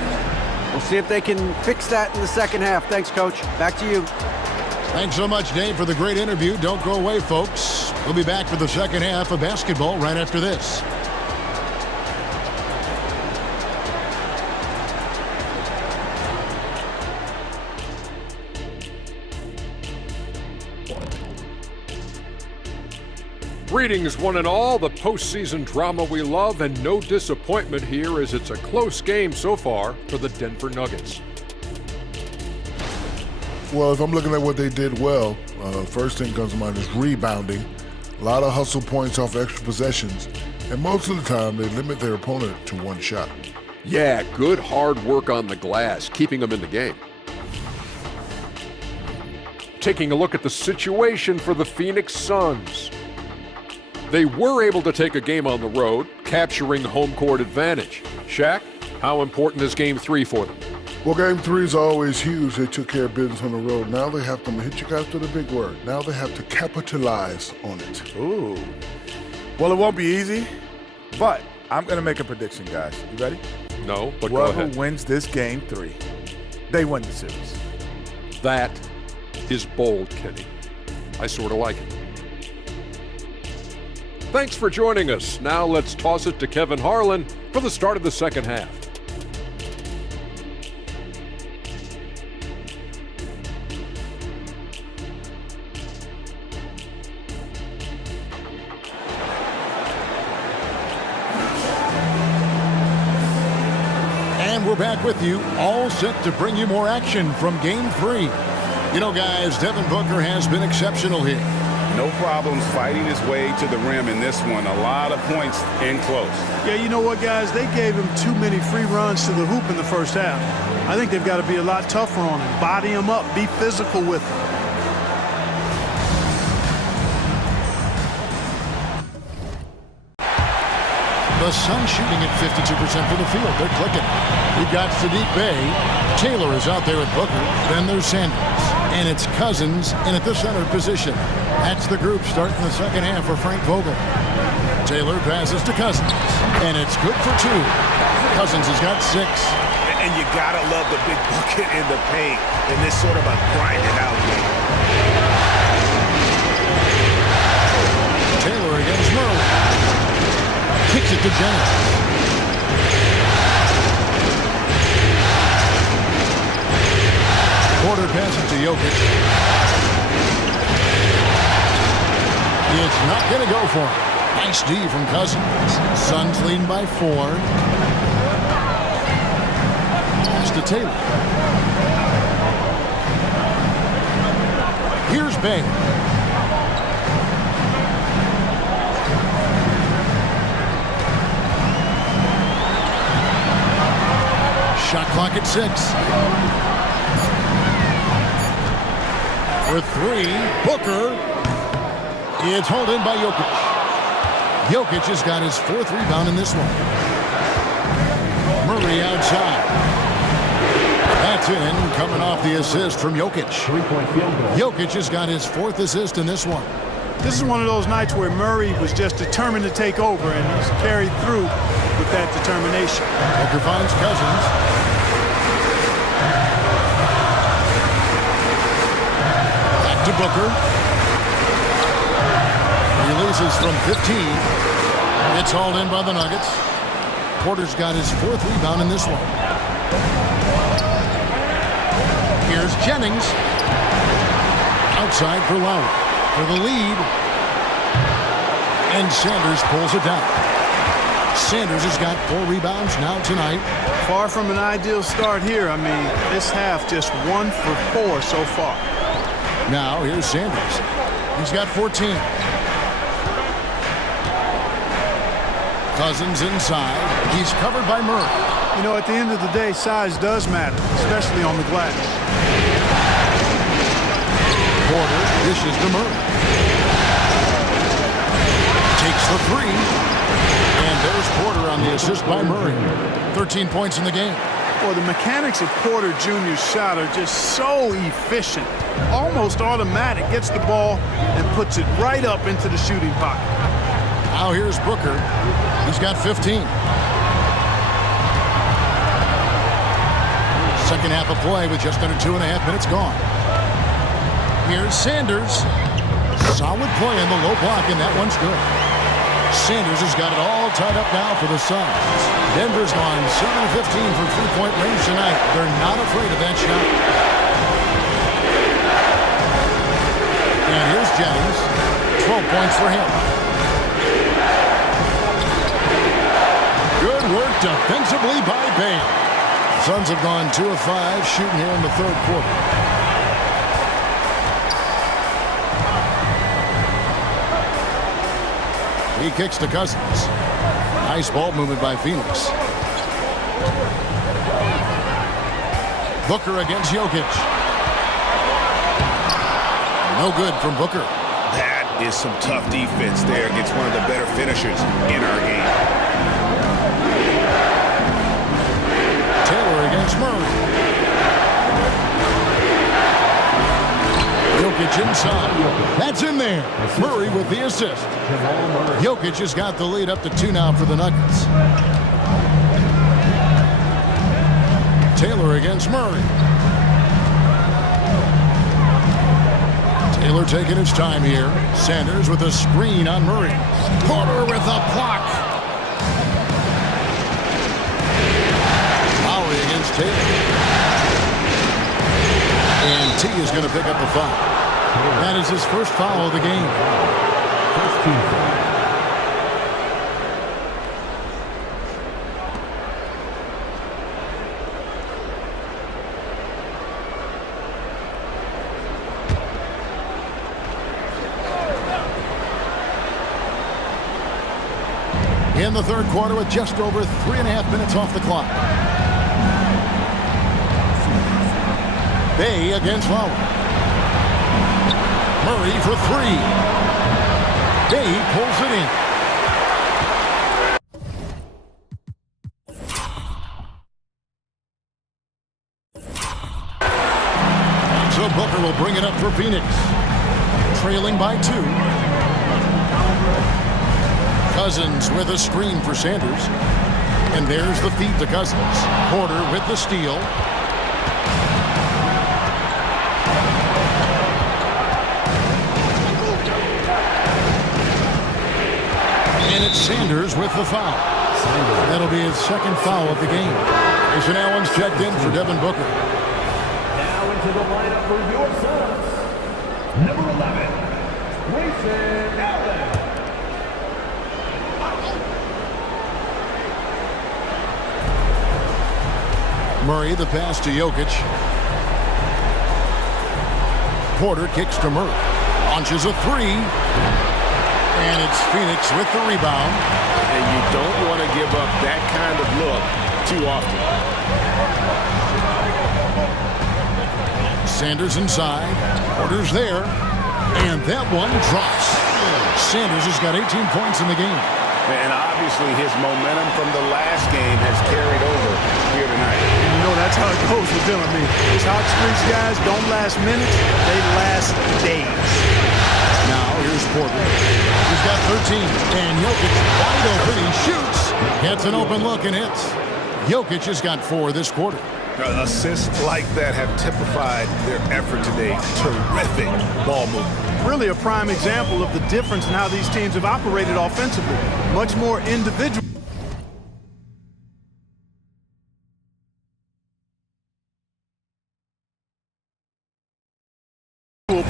We'll see if they can fix that in the second half. Thanks, Coach. Back to you. Thanks so much, Dave, for the great interview. Don't go away, folks. We'll be back for the second half of basketball right after this. Greetings, one and all. The postseason drama we love, and no disappointment here as it's a close game so far for the Denver Nuggets. Well, if I'm looking at what they did well, first thing comes to mind is rebounding. A lot of hustle points off extra possessions, and most of the time they limit their opponent to 1 shot. Yeah, good hard work on the glass, keeping them in the game. Taking a look at the situation for the Phoenix Suns. They were able to take a game on the road, capturing home court advantage. Shaq, how important is Game 3 for them? Well, Game 3 is always huge. They took care of business on the road. Now they have to, hit you guys with a big word, now they have to capitalize on it. Ooh. Well, it won't be easy, but I'm going to make a prediction, guys. You ready? No, but go ahead. Whoever wins this Game 3, they win the series. That is bold, Kenny. I sort of like it. Thanks for joining us. Now let's toss it to Kevin Harlan for the start of the second half. And we're back with you, all set to bring you more action from Game 3. You know, guys, Devin Booker has been exceptional here. No problems fighting his way to the rim in this one. A lot of points in close. Yeah, you know what, guys? They gave him too many free runs to the hoop in the first half. I think they've got to be a lot tougher on him. Body him up. Be physical with him. The Suns shooting at 52% from the field. They're clicking. We've got Sadiq Bey. Taylor is out there with Booker. Then there's Sanders. And it's Cousins in at the center position. That's the group starting the second half for Frank Vogel. Taylor passes to Cousins. And it's good for 2. Cousins has got 6. And you gotta love the big bucket in the paint in this sort of a grinded out game. Taylor against Murray. Kicks it to Jennings. Porter passes to Jokic. It's not going to go for him. Nice D from Cousins. Suns leading by 4. Pass to Taylor. Here's Bey. clock at 6. For 3, Booker. It's hauled in by Jokic. Jokic has got his 4th rebound in this one. Murray outside. That's in, coming off the assist from Jokic. 3-point field goal. Jokic has got his 4th assist in this one. This is one of those nights where Murray was just determined to take over, and he's carried through with that determination. Booker finds Cousins. Back to Booker. Releases from 15. It's hauled in by the Nuggets. Porter's got his 4th rebound in this one. Here's Jennings. Outside for Lowry. For the lead. And Sanders pulls it down. Sanders has got 4 rebounds now tonight. Far from an ideal start here. I mean, this half just 1 for 4 so far. Now here's Sanders. He's got 14. Cousins inside. He's covered by Murray. You know, at the end of the day, size does matter, especially on the glass. Porter dishes to Murray. Takes the 3. And there's Porter on the assist by Murray. 13 points in the game. Well, the mechanics of Porter Jr.'s shot are just so efficient. Almost automatic. Gets the ball and puts it right up into the shooting pocket. Now here's Booker. He's got 15. Second half of play with just under 2.5 minutes gone. Here's Sanders. Solid play in the low block, and that one's good. Sanders has got it all tied up now for the Suns. Denver's gone 7-15 from 3-point range tonight. They're not afraid of that shot. And here's Jennings. 12 points for him. Good work defensively by Bane. Suns have gone 2 of 5 shooting here in the 3rd quarter. He kicks to Cousins. Nice ball movement by Phoenix. Booker against Jokic. No good from Booker. That is some tough defense there against one of the better finishers in our game. Taylor against Murray. Jokic inside. That's in there. Murray with the assist. Jokic has got the lead up to 2 now for the Nuggets. Taylor against Murray. Taylor taking his time here. Sanders with a screen on Murray. Porter with a block. Lowry against Taylor. And T is going to pick up the foul. That is his first foul of the game. First team foul. In the 3rd quarter with just over 3.5 minutes off the clock. Bay against Lowry. Murray for 3. Bay pulls it in. So Booker will bring it up for Phoenix. Trailing by 2. Cousins with a screen for Sanders. And there's the feed to Cousins. Porter with the steal. And it's Sanders with the foul. That'll be his 2nd foul of the game. Grayson Allen's checked in for Devin Booker. Now into the lineup for your Suns. Number 11, Grayson Allen. Murray, the pass to Jokic. Porter kicks to Murray. Launches a 3. And it's Phoenix with the rebound. And you don't want to give up that kind of look too often. Sanders inside. Porter's there. And that one drops. Sanders has got 18 points in the game. And obviously his momentum from the last game has carried over here tonight. You know, that's how it goes with them. I mean, these hot streaks, guys, don't last minutes. They last days. Now, here's Porter. He's got 13. And Jokic wide open. He shoots. Gets an open look and hits. Jokic has got 4 this quarter. Assists like that have typified their effort today. Terrific ball movement. Really a prime example of the difference in how these teams have operated offensively. Much more individual.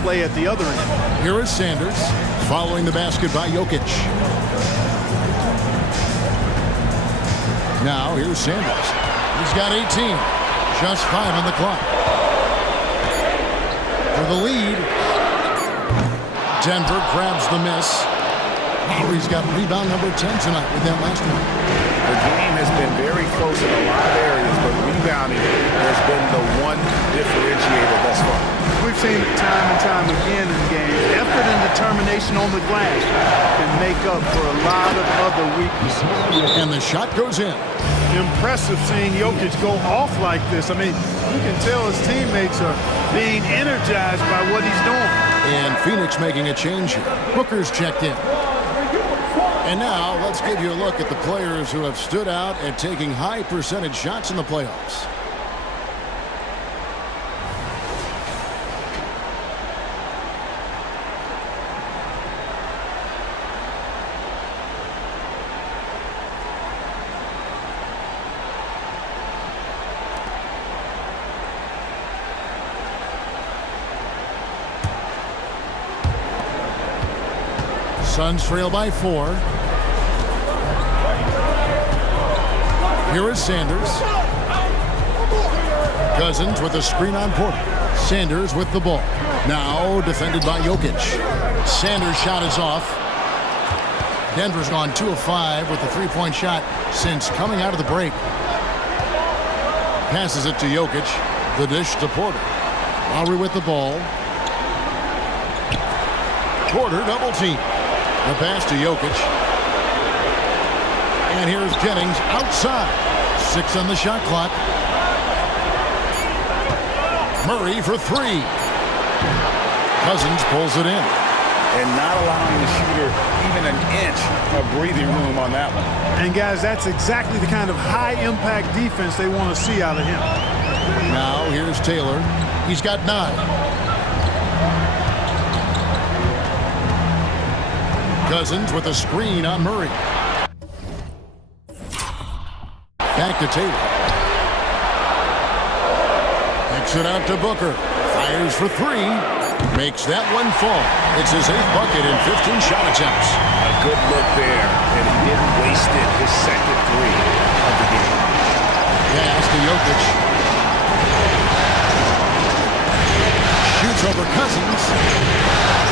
Play at the other end. Here is Sanders following the basket by Jokic. Now here's Sanders. He's got 18. Just 5 on the clock. For the lead. Denver grabs the miss. Lowry's got rebound number 10 tonight with that last one. The game has been very close in a lot of areas, but rebounding has been the one differentiator thus far. We've seen it time and time again in games. Effort and determination on the glass can make up for a lot of other weaknesses. And the shot goes in. Impressive seeing Jokic go off like this. I mean, you can tell his teammates are being energized by what he's doing. And Phoenix making a change here. Booker's checked in. And now let's give you a look at the players who have stood out at taking high percentage shots in the playoffs. Suns trail by 4. Here is Sanders. Cousins with a screen on Porter. Sanders with the ball. Now defended by Jokic. Sanders' shot is off. Denver's gone 2 of 5 with the three-point shot since coming out of the break. Passes it to Jokic. The dish to Porter. Lowry with the ball. Porter double team. The pass to Jokic. And here's Jennings outside. 6 on the shot clock. Murray for 3. Cousins pulls it in. And not allowing the shooter even an inch of breathing room on that one. And guys, that's exactly the kind of high-impact defense they want to see out of him. Now here's Taylor. He's got 9. Cousins with a screen on Murray. Back to Taylor. Kicks it out to Booker. Fires for 3. Makes that one fall. It's his 8th bucket in 15 shot attempts. A good look there, and he didn't waste it. His second 3 of the game. Pass to Jokic. Shoots over Cousins.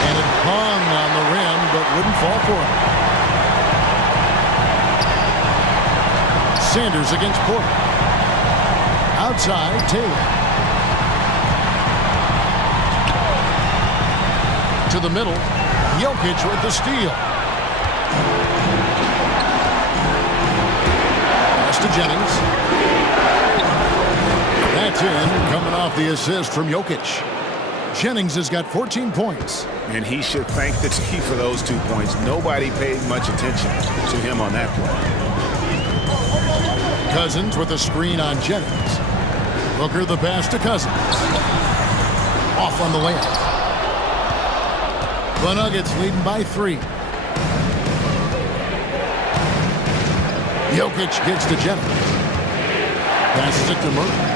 And it hung on the rim, but wouldn't fall for him. Sanders against Porter. Outside, Taylor. To the middle. Jokic with the steal. Pass to Jennings. That's in, coming off the assist from Jokic. Jennings has got 14 points. And he should thank the team for those 2 points. Nobody paid much attention to him on that play. Cousins with a screen on Jennings. Booker the pass to Cousins. Off on the layup. The Nuggets leading by 3. Jokic gets to Jennings. Passes it to Murray.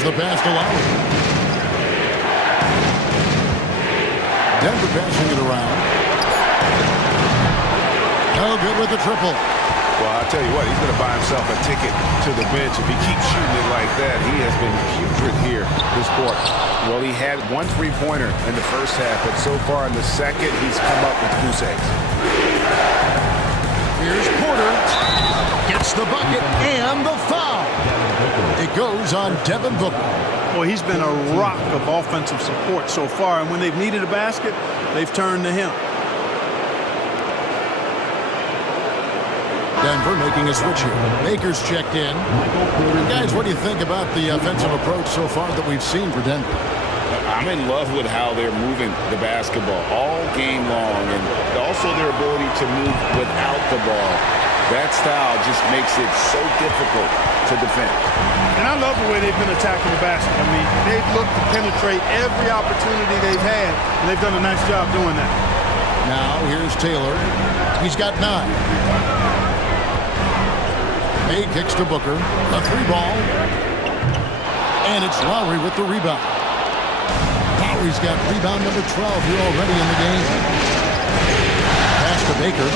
The pass to Lowry. Denver passing it around. No good with the triple. Well, I'll tell you what, he's going to buy himself a ticket to the bench if he keeps shooting it like that. He has been putrid here this quarter. Well, he had one three-pointer in the first half, but so far in the second, he's come up with goose eggs. Here's Porter. Gets the bucket and the foul. It goes on Devin Booker. Well, he's been a rock of offensive support so far, and when they've needed a basket, they've turned to him. Denver making a switch here. Baker's checked in. Guys, what do you think about the offensive approach so far that we've seen for Denver? I'm in love with how they're moving the basketball all game long, and also their ability to move without the ball. That style just makes it so difficult to defend. And I love the way they've been attacking the basket. I mean, they've looked to penetrate every opportunity they've had, and they've done a nice job doing that. Now, here's Taylor. He's got 9. May kicks to Booker. A 3-ball. And it's Lowry with the rebound. Lowry's got rebound number 12 here already in the game. Pass to Baker.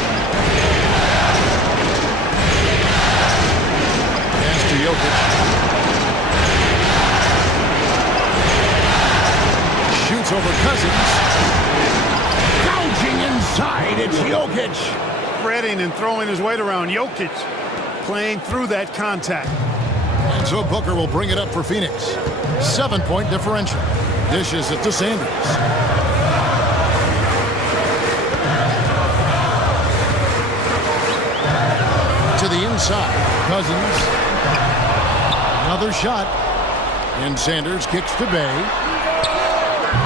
Pass to Jokic. Shoots over Cousins. Gouging inside. It's Jokic. Spreading and throwing his weight around. Jokic playing through that contact. And so Booker will bring it up for Phoenix. 7-point differential. Dishes it to Sanders. To the inside. Cousins. Another shot. And Sanders kicks to Bay.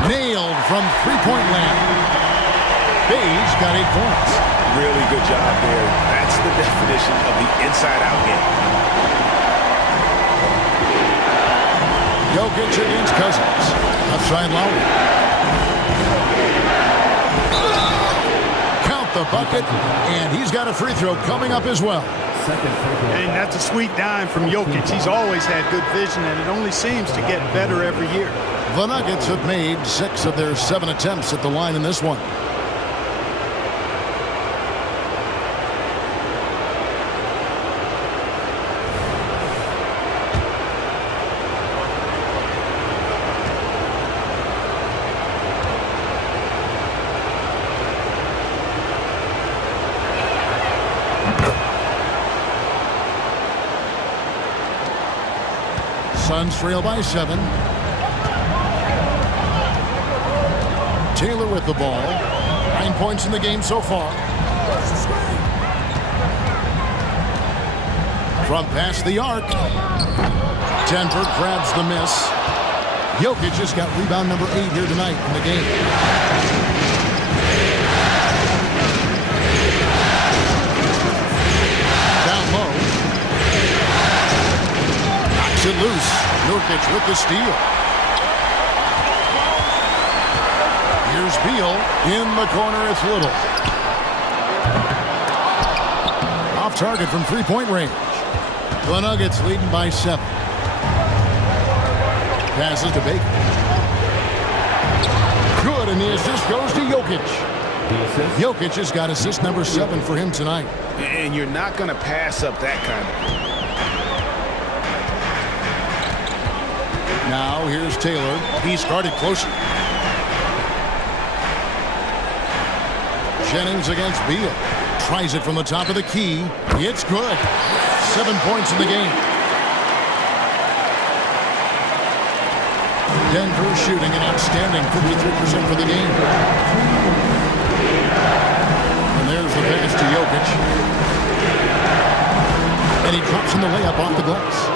Nailed from three-point land. Bay's got 8 points. Really good job there. That's the definition of the inside-out game. Jokic against Cousins. Outside Lowry. Count the bucket, and he's got a free throw coming up as well. And that's a sweet dime from Jokic. He's always had good vision, and it only seems to get better every year. The Nuggets have made 6 of their 7 attempts at the line in this one. Suns trail by 7. Taylor with the ball. 9 points in the game so far. From past the arc. Denver grabs the miss. Jokic has got rebound number 8 here tonight in the game. Down low. Knocks it loose. Jokic with the steal. Here's Beal. In the corner, it's Little. Off target from three-point range. The Nuggets leading by 7. Passes to Baker. Good, and the assist goes to Jokic. Jokic has got assist number 7 for him tonight. And you're not going to pass up that kind of. Now here's Taylor. He's guarded closer. Jennings against Beal. Tries it from the top of the key. It's good. 7 points in the game. Denver shooting an outstanding 53% for the game. And there's the pass to Jokic. And he drops in the layup off the glass.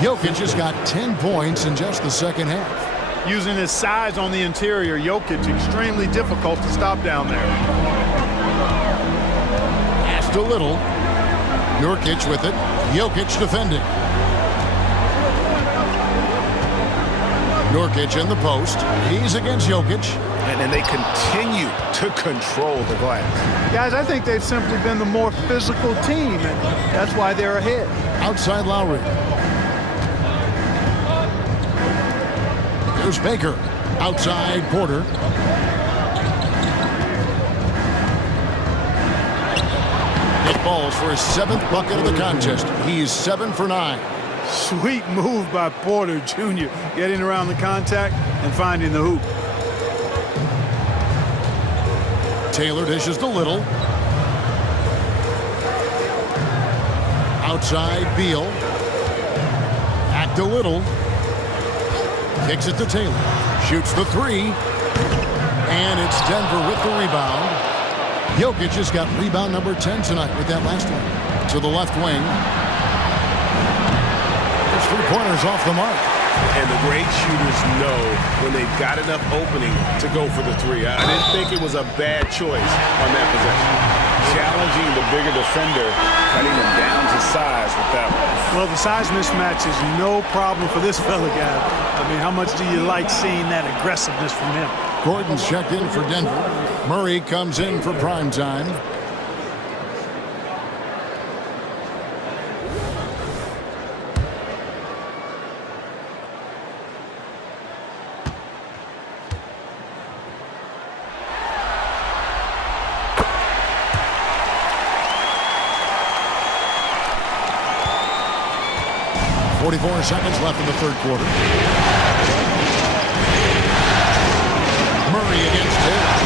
Jokic has got 10 points in just the second half. Using his size on the interior, Jokic extremely difficult to stop down there. Pass to Little. Jokic with it. Jokic defending. Jokic in the post. He's against Jokic. And then they continue to control the glass. Guys, I think they've simply been the more physical team, and that's why they're ahead. Outside Lowry. Here's Baker. Outside Porter. It falls for his 7th bucket of the contest. He's 7 for 9. Sweet move by Porter Jr. getting around the contact and finding the hoop. Taylor dishes to Little. Outside, Beal. Back to Little. Kicks it to Taylor. Shoots the 3. And it's Denver with the rebound. Jokic has got rebound number 10 tonight with that last one. To the left wing. There's 3-pointers off the mark. And the great shooters know when they've got enough opening to go for the 3. I didn't think it was a bad choice on that possession. Challenging the bigger defender, cutting him down to size with that one. Well, the size mismatch is no problem for this fella, guy. I mean, how much do you like seeing that aggressiveness from him? Gordon's checked in for Denver. Murray comes in for prime time. .44 seconds left in the third quarter. Murray against Taylor.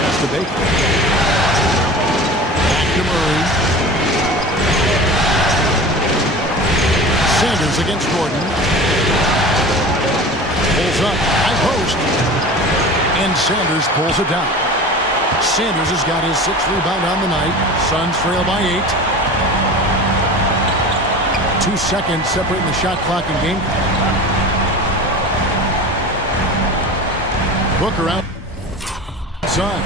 That's to Baker. Back to Murray. Sanders against Gordon. Pulls up. High post. And Sanders pulls it down. Sanders has got his 6th rebound on the night. Suns trail by 8. 2 seconds separating the shot clock and game. Booker out. Son.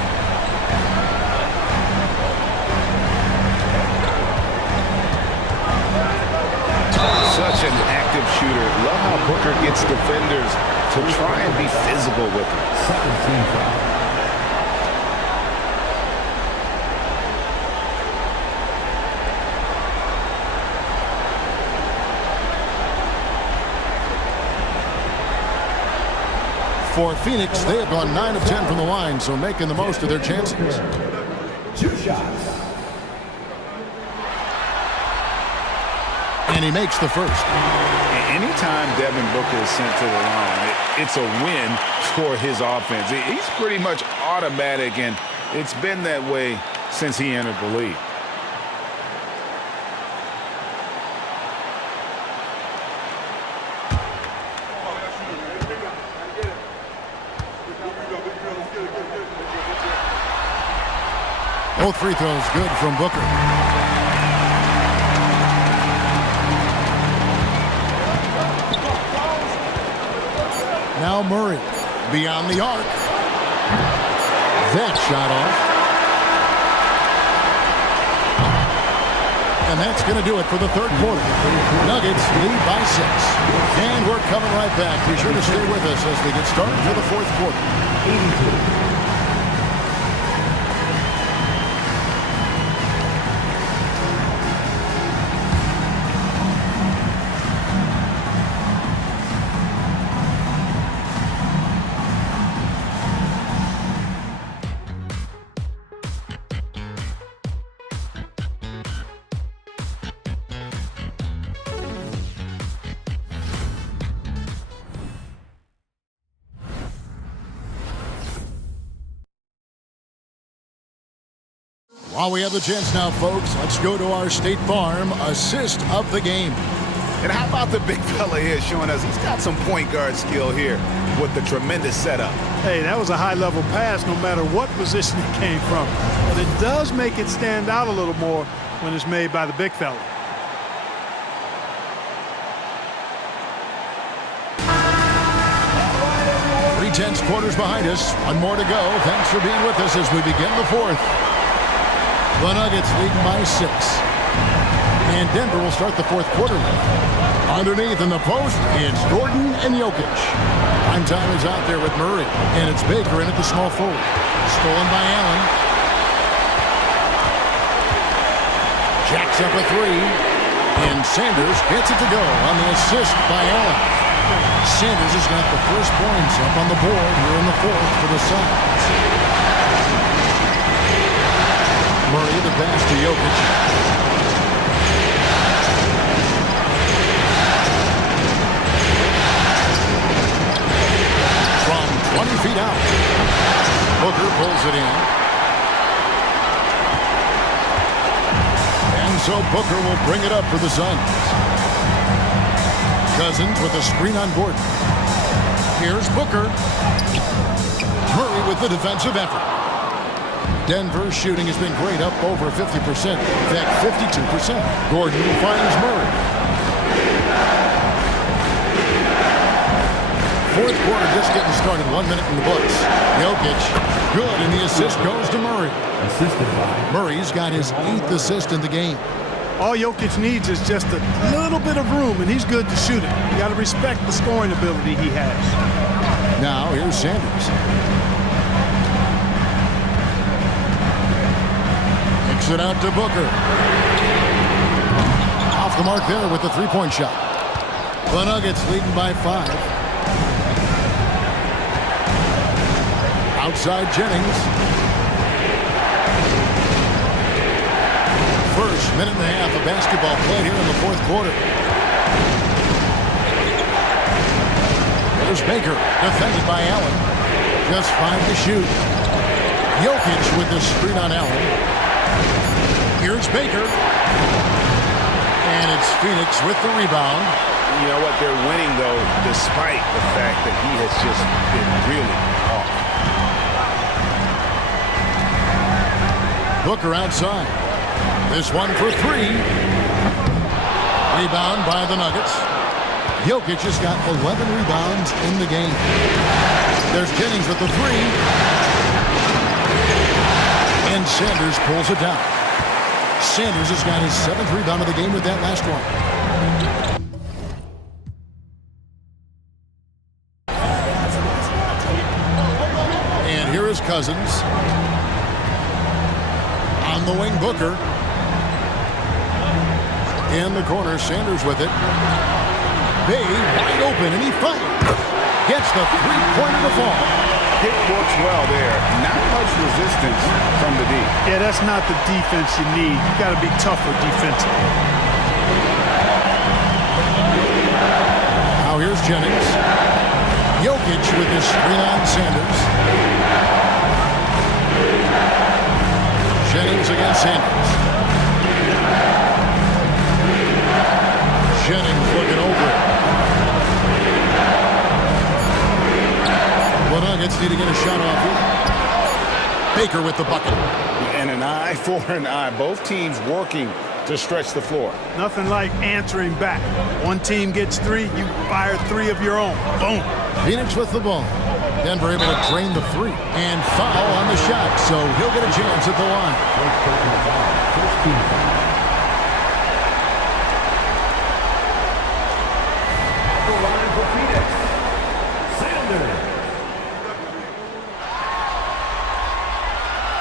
Such an active shooter. Love how Booker gets defenders to try and be physical with him. 17 foul. For Phoenix, they have gone 9 of 10 from the line, so making the most of their chances. 2 shots. And he makes the first. Anytime Devin Booker is sent to the line, it's a win for his offense. He's pretty much automatic, and it's been that way since he entered the league. Both free throws good from Booker. Now Murray beyond the arc. That shot off. And that's going to do it for the third quarter. Nuggets lead by 6. And we're coming right back. Be sure to stay with us as we get started for the fourth quarter. 82. While we have the chance now, folks, let's go to our State Farm assist of the game. And how about the big fella here showing us he's got some point guard skill here with the tremendous setup. Hey, that was a high-level pass no matter what position it came from. But it does make it stand out a little more when it's made by the big fella. Tense quarters behind us. One more to go. Thanks for being with us as we begin the fourth. The Nuggets leading by 6. And Denver will start the fourth quarter. Underneath in the post, it's Gordon and Jokic. Prime time is out there with Murray. And it's Baker in at the small forward. Stolen by Allen. Jacks up a 3. And Sanders gets it to go on the assist by Allen. Sanders has got the first points up on the board here in the fourth for the Suns. Murray the pass to Jokic. From 20 feet out. Booker pulls it in. And so Booker will bring it up for the Suns. Cousins with a screen on Gordon. Here's Booker. Murray with the defensive effort. Denver's shooting has been great, up over 50%. In fact, 52%. Gordon finds Murray. Fourth quarter just getting started. 1 minute in the books. Jokic, good, and the assist goes to Murray. Murray's got his 8th assist in the game. All Jokic needs is just a little bit of room, and he's good to shoot it. You got to respect the scoring ability he has. Now, here's Sanders. Kicks it out to Booker. Off the mark there with the three-point shot. The Nuggets leading by 5. Outside Jennings. First minute and a half of basketball played here in the fourth quarter. There's Baker, defended by Allen. Just 5 to shoot. Jokic with the screen on Allen. Here's Baker. And it's Phoenix with the rebound. You know what? They're winning, though, despite the fact that he has just been really off. Booker outside. This one for 3. Rebound by the Nuggets. Jokic has got 11 rebounds in the game. There's Jennings with the 3. And Sanders pulls it down. Sanders has got his 7th rebound of the game with that last one. And here is Cousins. On the wing, Booker. In the corner, Sanders with it. Bay wide open, and he fires. Gets the three-pointer to fall. It works well there. Not much resistance from the D. Yeah, that's not the defense you need. You got to be tougher defensively. Now here's Jennings. Jokic with his screen on Sanders. Jennings against Sanders. Jennings looking over. The Nuggets need to get a shot off here. Baker with the bucket. And an eye for an eye. Both teams working to stretch the floor. Nothing like answering back. One team gets 3, you fire 3 of your own. Boom. Phoenix with the ball. Denver able to drain the 3. And foul on the shot, so he'll get a chance at the line.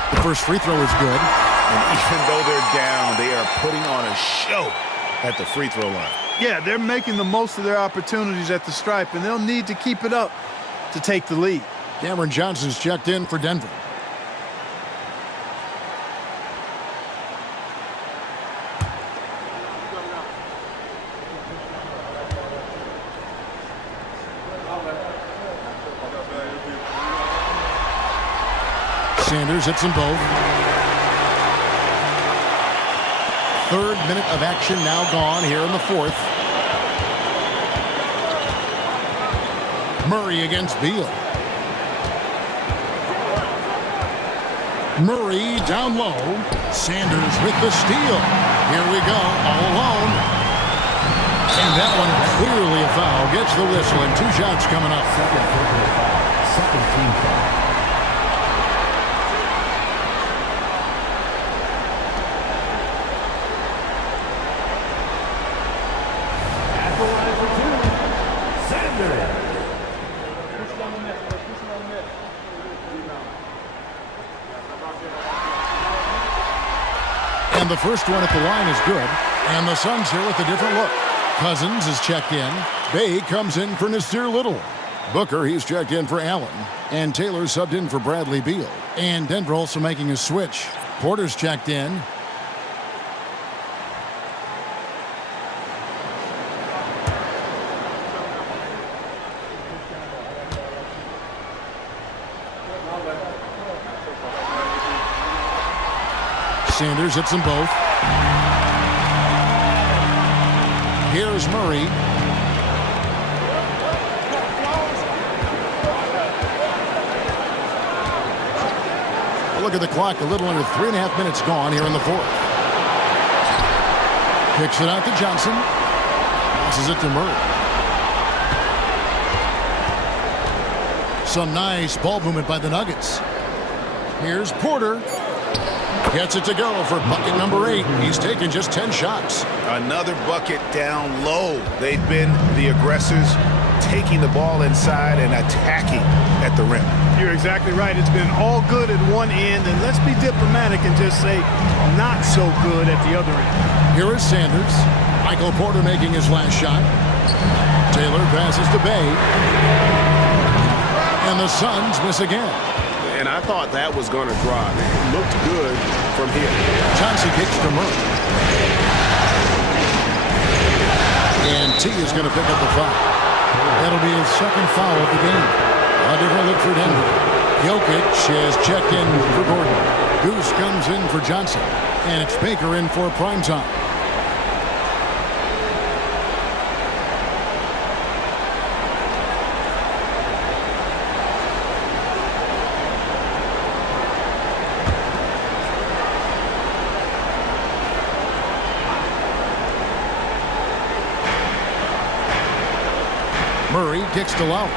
The first free throw is good. And even though they're down, they are putting on a show at the free throw line. Yeah, they're making the most of their opportunities at the stripe, and they'll need to keep it up to take the lead. Cameron Johnson's checked in for Denver. Sanders hits them both. 3rd minute of action now gone here in the 4th. Murray against Beal. Murray down low. Sanders with the steal. Here we go, all alone. And that one clearly a foul. Gets the whistle, and 2 shots coming up. Second team foul. And the first one at the line is good. And the Suns here with a different look. Cousins is checked in. Bay comes in for Nasir Little. Booker, he's checked in for Allen. And Taylor subbed in for Bradley Beal. And Denver also making a switch. Porter's checked in. Sanders hits them both. Here's Murray. Look at the clock. A little under 3.5 minutes gone here in the fourth. Kicks it out to Johnson. Passes it to Murray. Some nice ball movement by the Nuggets. Here's Porter. Gets it to go for bucket number 8. He's taken just 10 shots. Another bucket down low. They've been the aggressors, taking the ball inside and attacking at the rim. You're exactly right. It's been all good at one end, and let's be diplomatic and just say not so good at the other end. Here is Sanders. Michael Porter making his last shot. Taylor passes to Bay. And the Suns miss again. And I thought that was going to drive. It looked good from here. Johnson kicks to Murray. And T is going to pick up the foul. That'll be his second foul of the game. A different look for Denver. Jokic has checked in for Gordon. Goose comes in for Johnson. And it's Baker in for prime time. Murray kicks to Lowry.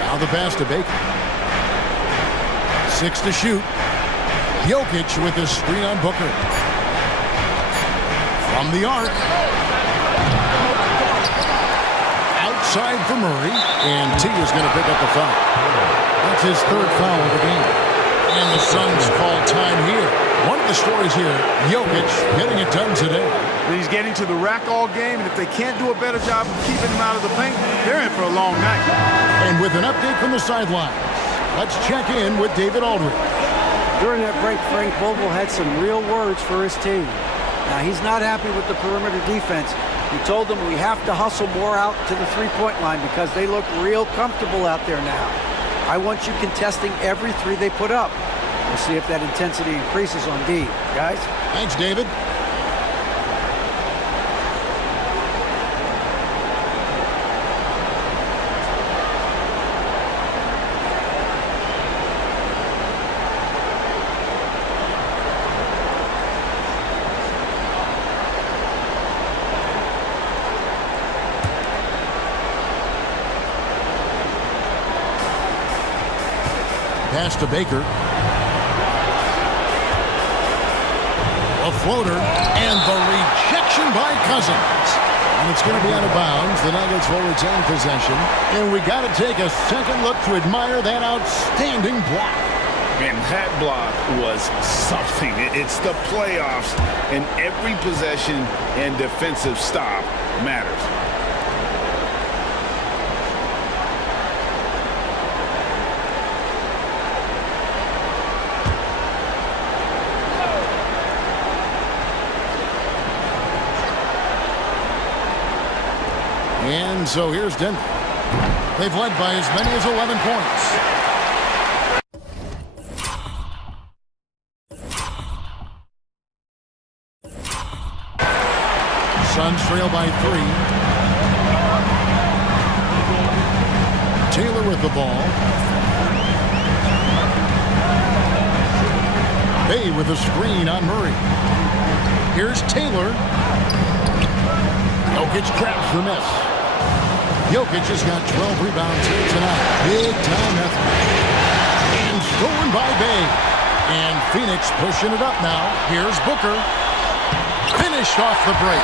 Now the pass to Baker. 6 to shoot. Jokic with his screen on Booker. From the arc. Outside for Murray. And T is going to pick up the foul. That's his third foul of the game. And the Suns call time here. One of the stories here, Jokic getting it done today. He's getting to the rack all game, and if they can't do a better job of keeping him out of the paint, they're in for a long night. And with an update from the sidelines, let's check in with David Aldridge. During that break, Frank Vogel had some real words for his team. Now, he's not happy with the perimeter defense. He told them we have to hustle more out to the three-point line because they look real comfortable out there now. I want you contesting every three they put up. We'll see if that intensity increases on D. Guys? Thanks, David. Pass to Baker. A floater, and the rejection by Cousins. And it's going to be out of bounds. The Nuggets will retain possession. And we got to take a second look to admire that outstanding block. Man, that block was something. It's the playoffs, and every possession and defensive stop matters. And so here's Denver. They've led by as many as 11 points. Suns trail by 3. Taylor with the ball. Bay with a screen on Murray. Here's Taylor. Jokic grabs the miss. Jokic has got 12 rebounds here tonight. Big time effort. And stolen by Bay. And Phoenix pushing it up now. Here's Booker. Finished off the break.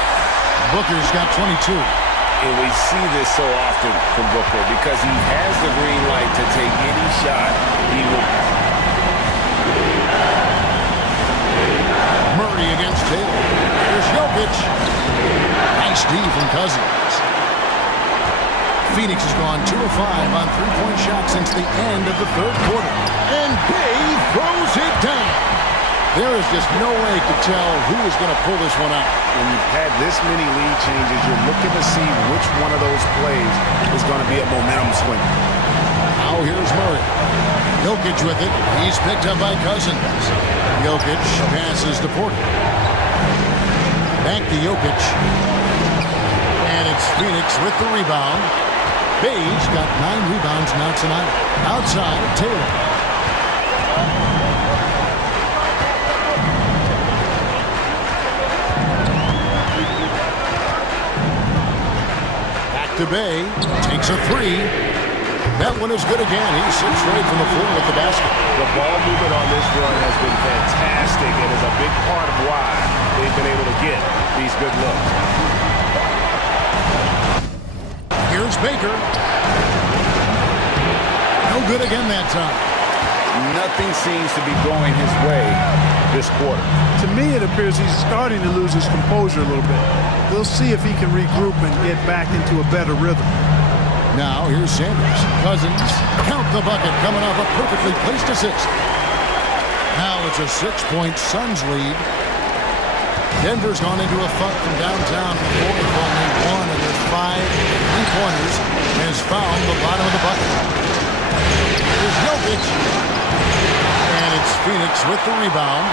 Booker's got 22. And we see this so often from Booker because he has the green light to take any shot he wants. Murray against Taylor. Here's Jokic. Nice D from Cousins. Phoenix has gone 2 of 5 on three-point shots since the end of the third quarter. And Bay throws it down. There is just no way to tell who is going to pull this one out. When you've had this many lead changes, you're looking to see which one of those plays is going to be a momentum swing. Now here's Murray. Jokic with it. He's picked up by Cousins. Jokic passes to Porter. Back to Jokic. And it's Phoenix with the rebound. Bay's got 9 rebounds now tonight. Outside, Taylor. Back to Bay. Takes a 3. That one is good again. He sits right from the floor with the basket. The ball movement on this run has been fantastic and is a big part of why they've been able to get these good looks. Here's Baker. No good again that time. Nothing seems to be going his way this quarter. To me, it appears he's starting to lose his composure a little bit. We'll see if he can regroup and get back into a better rhythm. Now here's Sanders. Cousins. Count the bucket coming off a perfectly placed assist. Now it's a 6-point Suns lead. Denver's gone into a funk from downtown in the fourth. Only one of their 5 3-pointers has found the bottom of the bucket. Here's Jokic. And it's Phoenix with the rebound.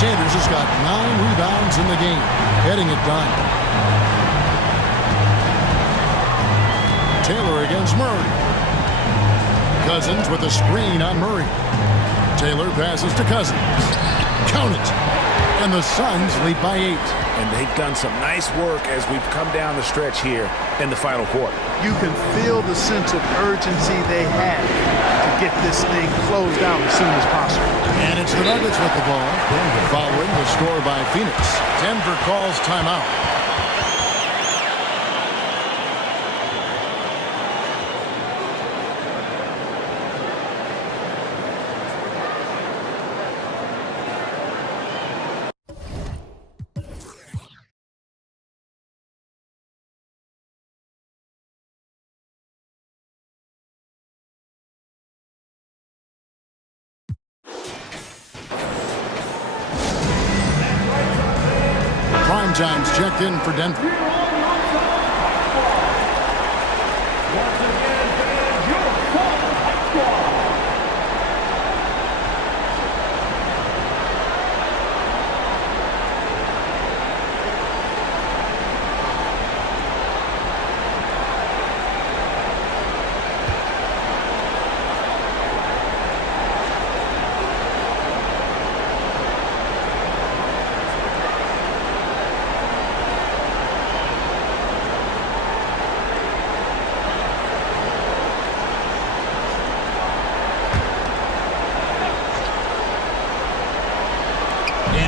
Sanders has got 9 rebounds in the game, getting it done. Taylor against Murray. Cousins with a screen on Murray. Taylor passes to Cousins. Count it. And the Suns lead by 8. And they've done some nice work as we've come down the stretch here in the final quarter. You can feel the sense of urgency they have to get this thing closed out as soon as possible. And it's the Nuggets with the ball, following the score by Phoenix. Denver calls timeout. Prime time's checked in for Denver.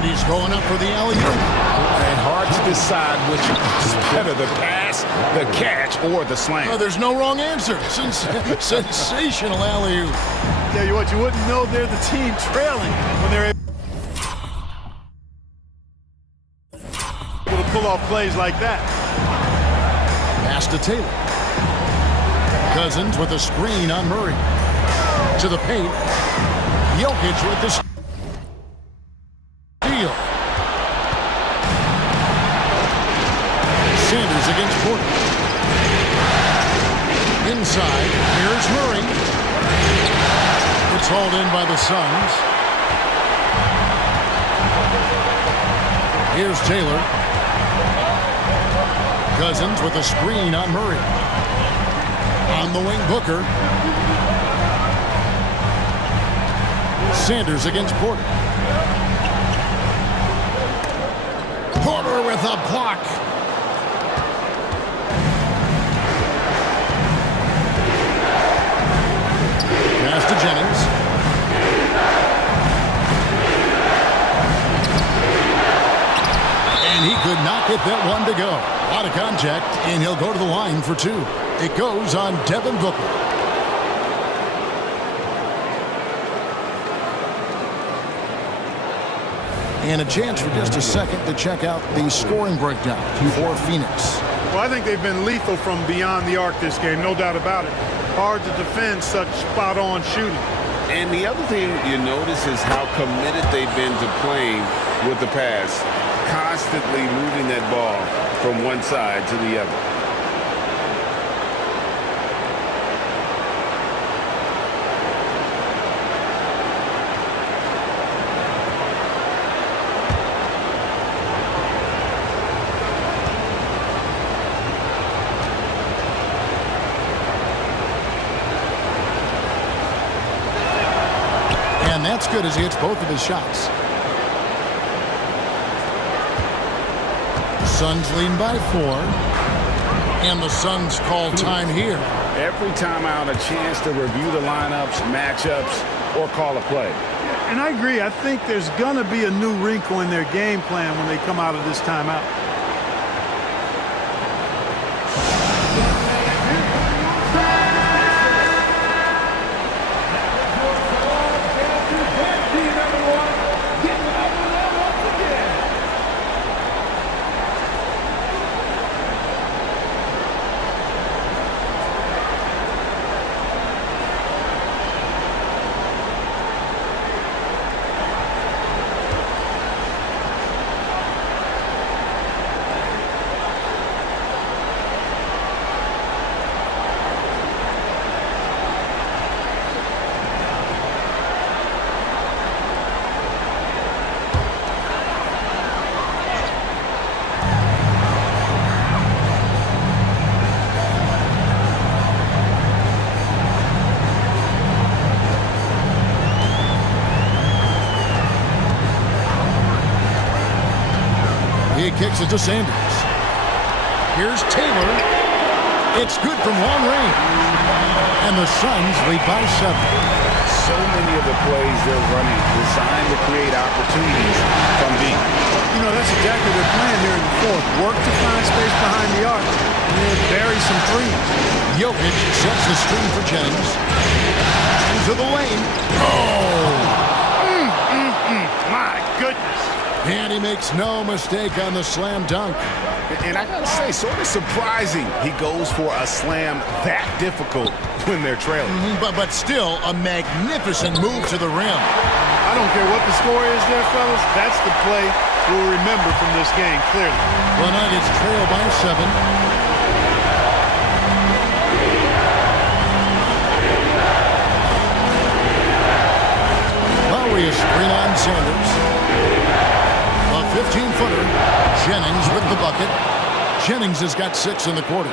He's going up for the alley-oop. And hard to decide which is better, the pass, the catch, or the slam. Oh, there's no wrong answer. Sensational alley-oop. Tell you what, you wouldn't know they're the team trailing when they're able to pull off plays like that. Pass to Taylor. Cousins with a screen on Murray. To the paint. Jokic with the steal. Sanders against Porter. Inside, here's Murray. It's hauled in by the Suns. Here's Taylor. Cousins with a screen on Murray. On the wing, Booker. Sanders against Porter. Porter with a block. Pass to Jennings. And he could not get that one to go. Out of contact, and he'll go to the line for 2. It goes on Devin Booker. And a chance for just a second to check out the scoring breakdown for Phoenix. Well, I think they've been lethal from beyond the arc this game, no doubt about it. Hard to defend such spot-on shooting. And the other thing you notice is how committed they've been to playing with the pass, constantly moving that ball from one side to the other. And that's good as he hits both of his shots. Suns lead by 4. And the Suns call time here. Every time out, a chance to review the lineups, matchups, or call a play. And I agree. I think there's going to be a new wrinkle in their game plan when they come out of this timeout. He kicks it to Sanders. Here's Taylor. It's good from long range. And the Suns lead by 7. So many of the plays they're running designed to create opportunities from deep. You know, that's exactly their plan here in the fourth. Work to find space behind the arc and then bury some threes. Jokic sets the screen for Jennings. Into the lane. Oh! My goodness. And he makes no mistake on the slam dunk. And I gotta say, sort of surprising he goes for a slam that difficult when they're trailing. But still, a magnificent move to the rim. I don't care what the score is there, fellas. That's the play we'll remember from this game, clearly. The Nuggets trail by 7. Lowry is screen on Sanders. A 15-footer. Jennings with the bucket. Jennings has got 6 in the quarter.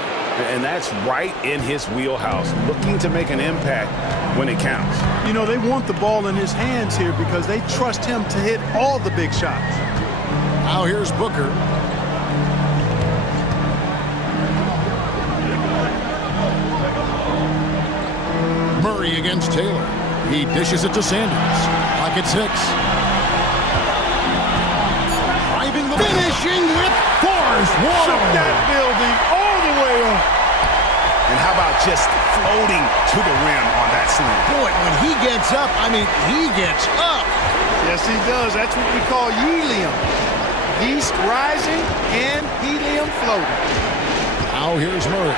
And that's right in his wheelhouse, looking to make an impact when it counts. You know, they want the ball in his hands here because they trust him to hit all the big shots. Now here's Booker. Murray against Taylor. He dishes it to Sanders. Pocket 6. Driving the finishing with force. Shook that building all the way up. And how about just floating to the rim on that slam? Boy, when he gets up, I mean, he gets up. Yes, he does. That's what we call helium. Yeast rising and helium floating. Now here's Murray.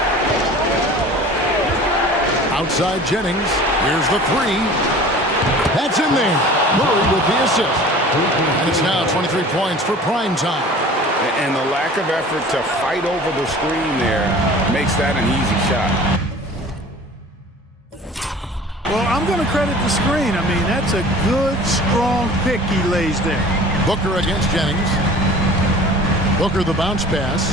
Outside Jennings. Here's the 3. That's in there. Murray with the assist. And it's now 23 points for prime time. And the lack of effort to fight over the screen there makes that an easy shot. Well, I'm going to credit the screen. I mean, that's a good, strong pick he lays there. Booker against Jennings. Booker the bounce pass.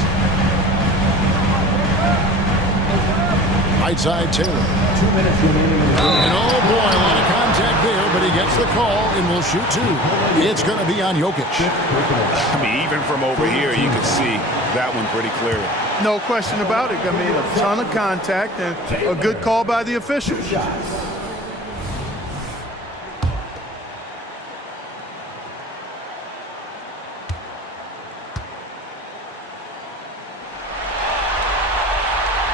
Right side Taylor. 2 minutes remaining. And oh boy, a lot of contact there, but he gets the call and will shoot 2. It's going to be on Jokic. I mean, even from over here, you can see that one pretty clearly. No question about it. I mean, a ton of contact and a good call by the officials.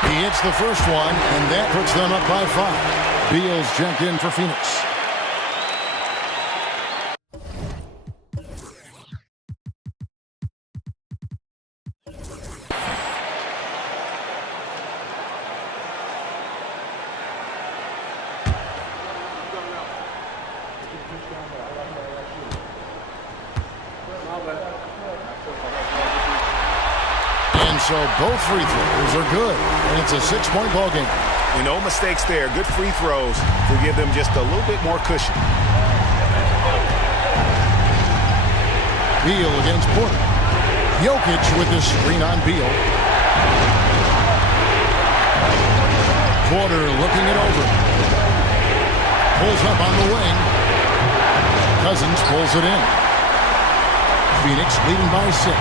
He hits the first one, and that puts them up by 5. Beal's checked in for Phoenix. And so both free throws are good, and it's a 6-point ball game. No mistakes there. Good free throws to give them just a little bit more cushion. Beal against Porter. Jokic with the screen on Beal. Porter looking it over. Pulls up on the wing. Cousins pulls it in. Phoenix leading by 6.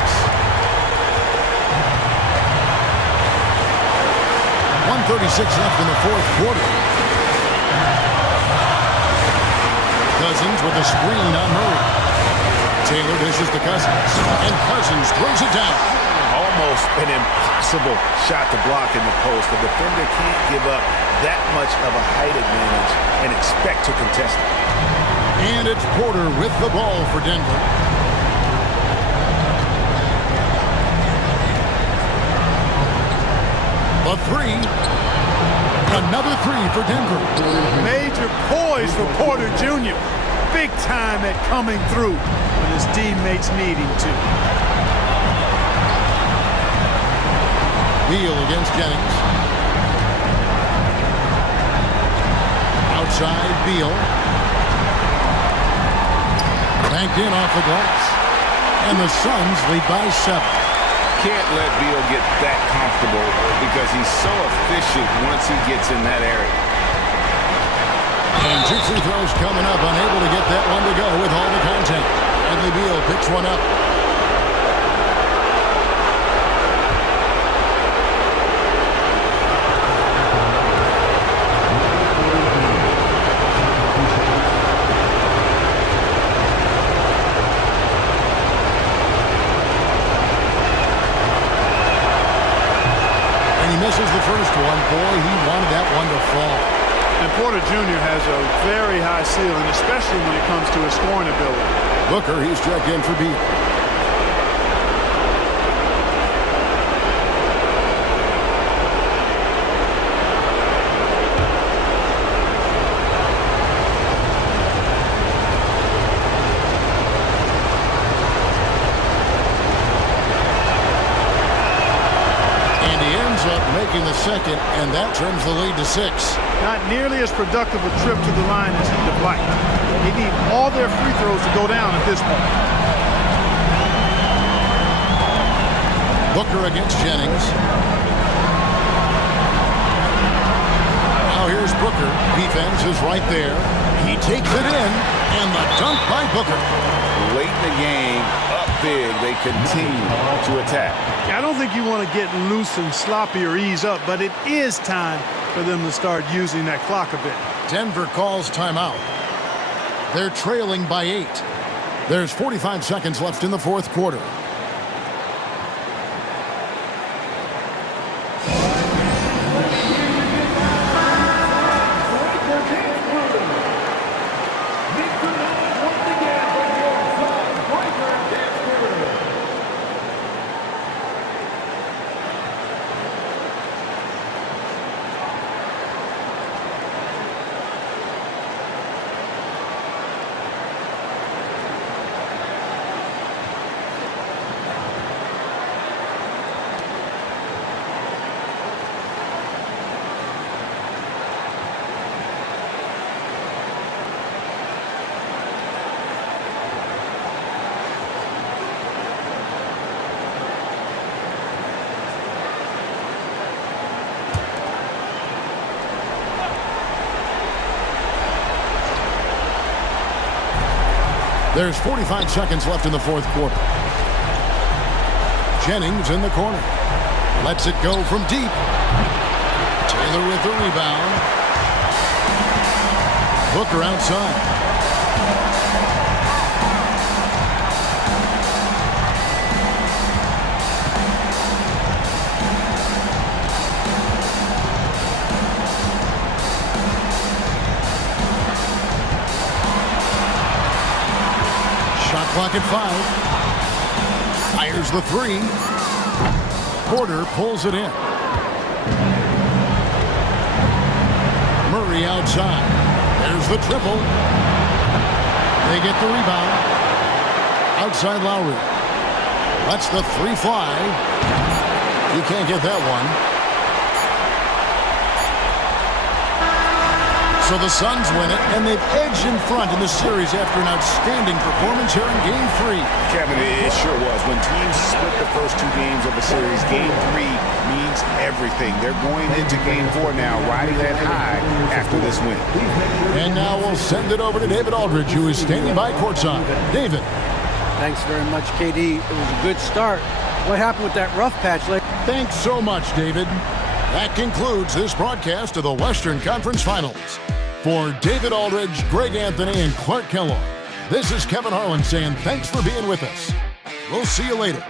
1:36 left in the fourth quarter. Cousins with a screen on Murray. Taylor dishes to Cousins, and Cousins throws it down. Almost an impossible shot to block in the post. The defender can't give up that much of a height advantage and expect to contest it. And it's Porter with the ball for Denver. A 3. Another 3 for Denver. Major poise for Porter Jr. Big time at coming through when his teammates need him to. Beal against Jennings. Outside Beal. Banked in off the glass. And the Suns lead by 7. Can't let Beal get that comfortable because he's so efficient once he gets in that area. And 2 free throws coming up, unable to get that one to go with all the contact. Bradley Beal picks one up. And he misses the first one. Boy, he wanted that one to fall. And Porter Jr. has a very high ceiling, especially when it comes to his scoring ability. Booker, he's checked in for Beal. And he ends up making the second, and that trims the lead to 6. Not nearly as productive a trip to the line as he'd have liked. They need all their free throws to go down at this point. Booker against Jennings. Now here's Booker. Defense is right there. He takes it in, and the dunk by Booker. Late in the game, up big, they continue to attack. I don't think you want to get loose and sloppy or ease up, but it is time for them to start using that clock a bit. Denver calls timeout. They're trailing by 8. There's 45 seconds left in the fourth quarter. There's 45 seconds left in the fourth quarter. Jennings in the corner. Lets it go from deep. Taylor with the rebound. Booker outside. Clock at 5. Fires the 3. Porter pulls it in. Murray outside. There's the triple. They get the rebound. Outside Lowry. Lets the three fly. He can't get that one. So the Suns win it, and they've edged in front in the series after an outstanding performance here in Game 3. Kevin, it sure was. When teams split the first two games of a series, Game 3 means everything. They're going into Game 4 now, riding that high after this win. And now we'll send it over to David Aldridge, who is standing by courtside. David. Thanks very much, KD. It was a good start. What happened with that rough patch? Thanks so much, David. That concludes this broadcast of the Western Conference Finals. For David Aldridge, Greg Anthony, and Clark Kellogg, this is Kevin Harlan saying thanks for being with us. We'll see you later.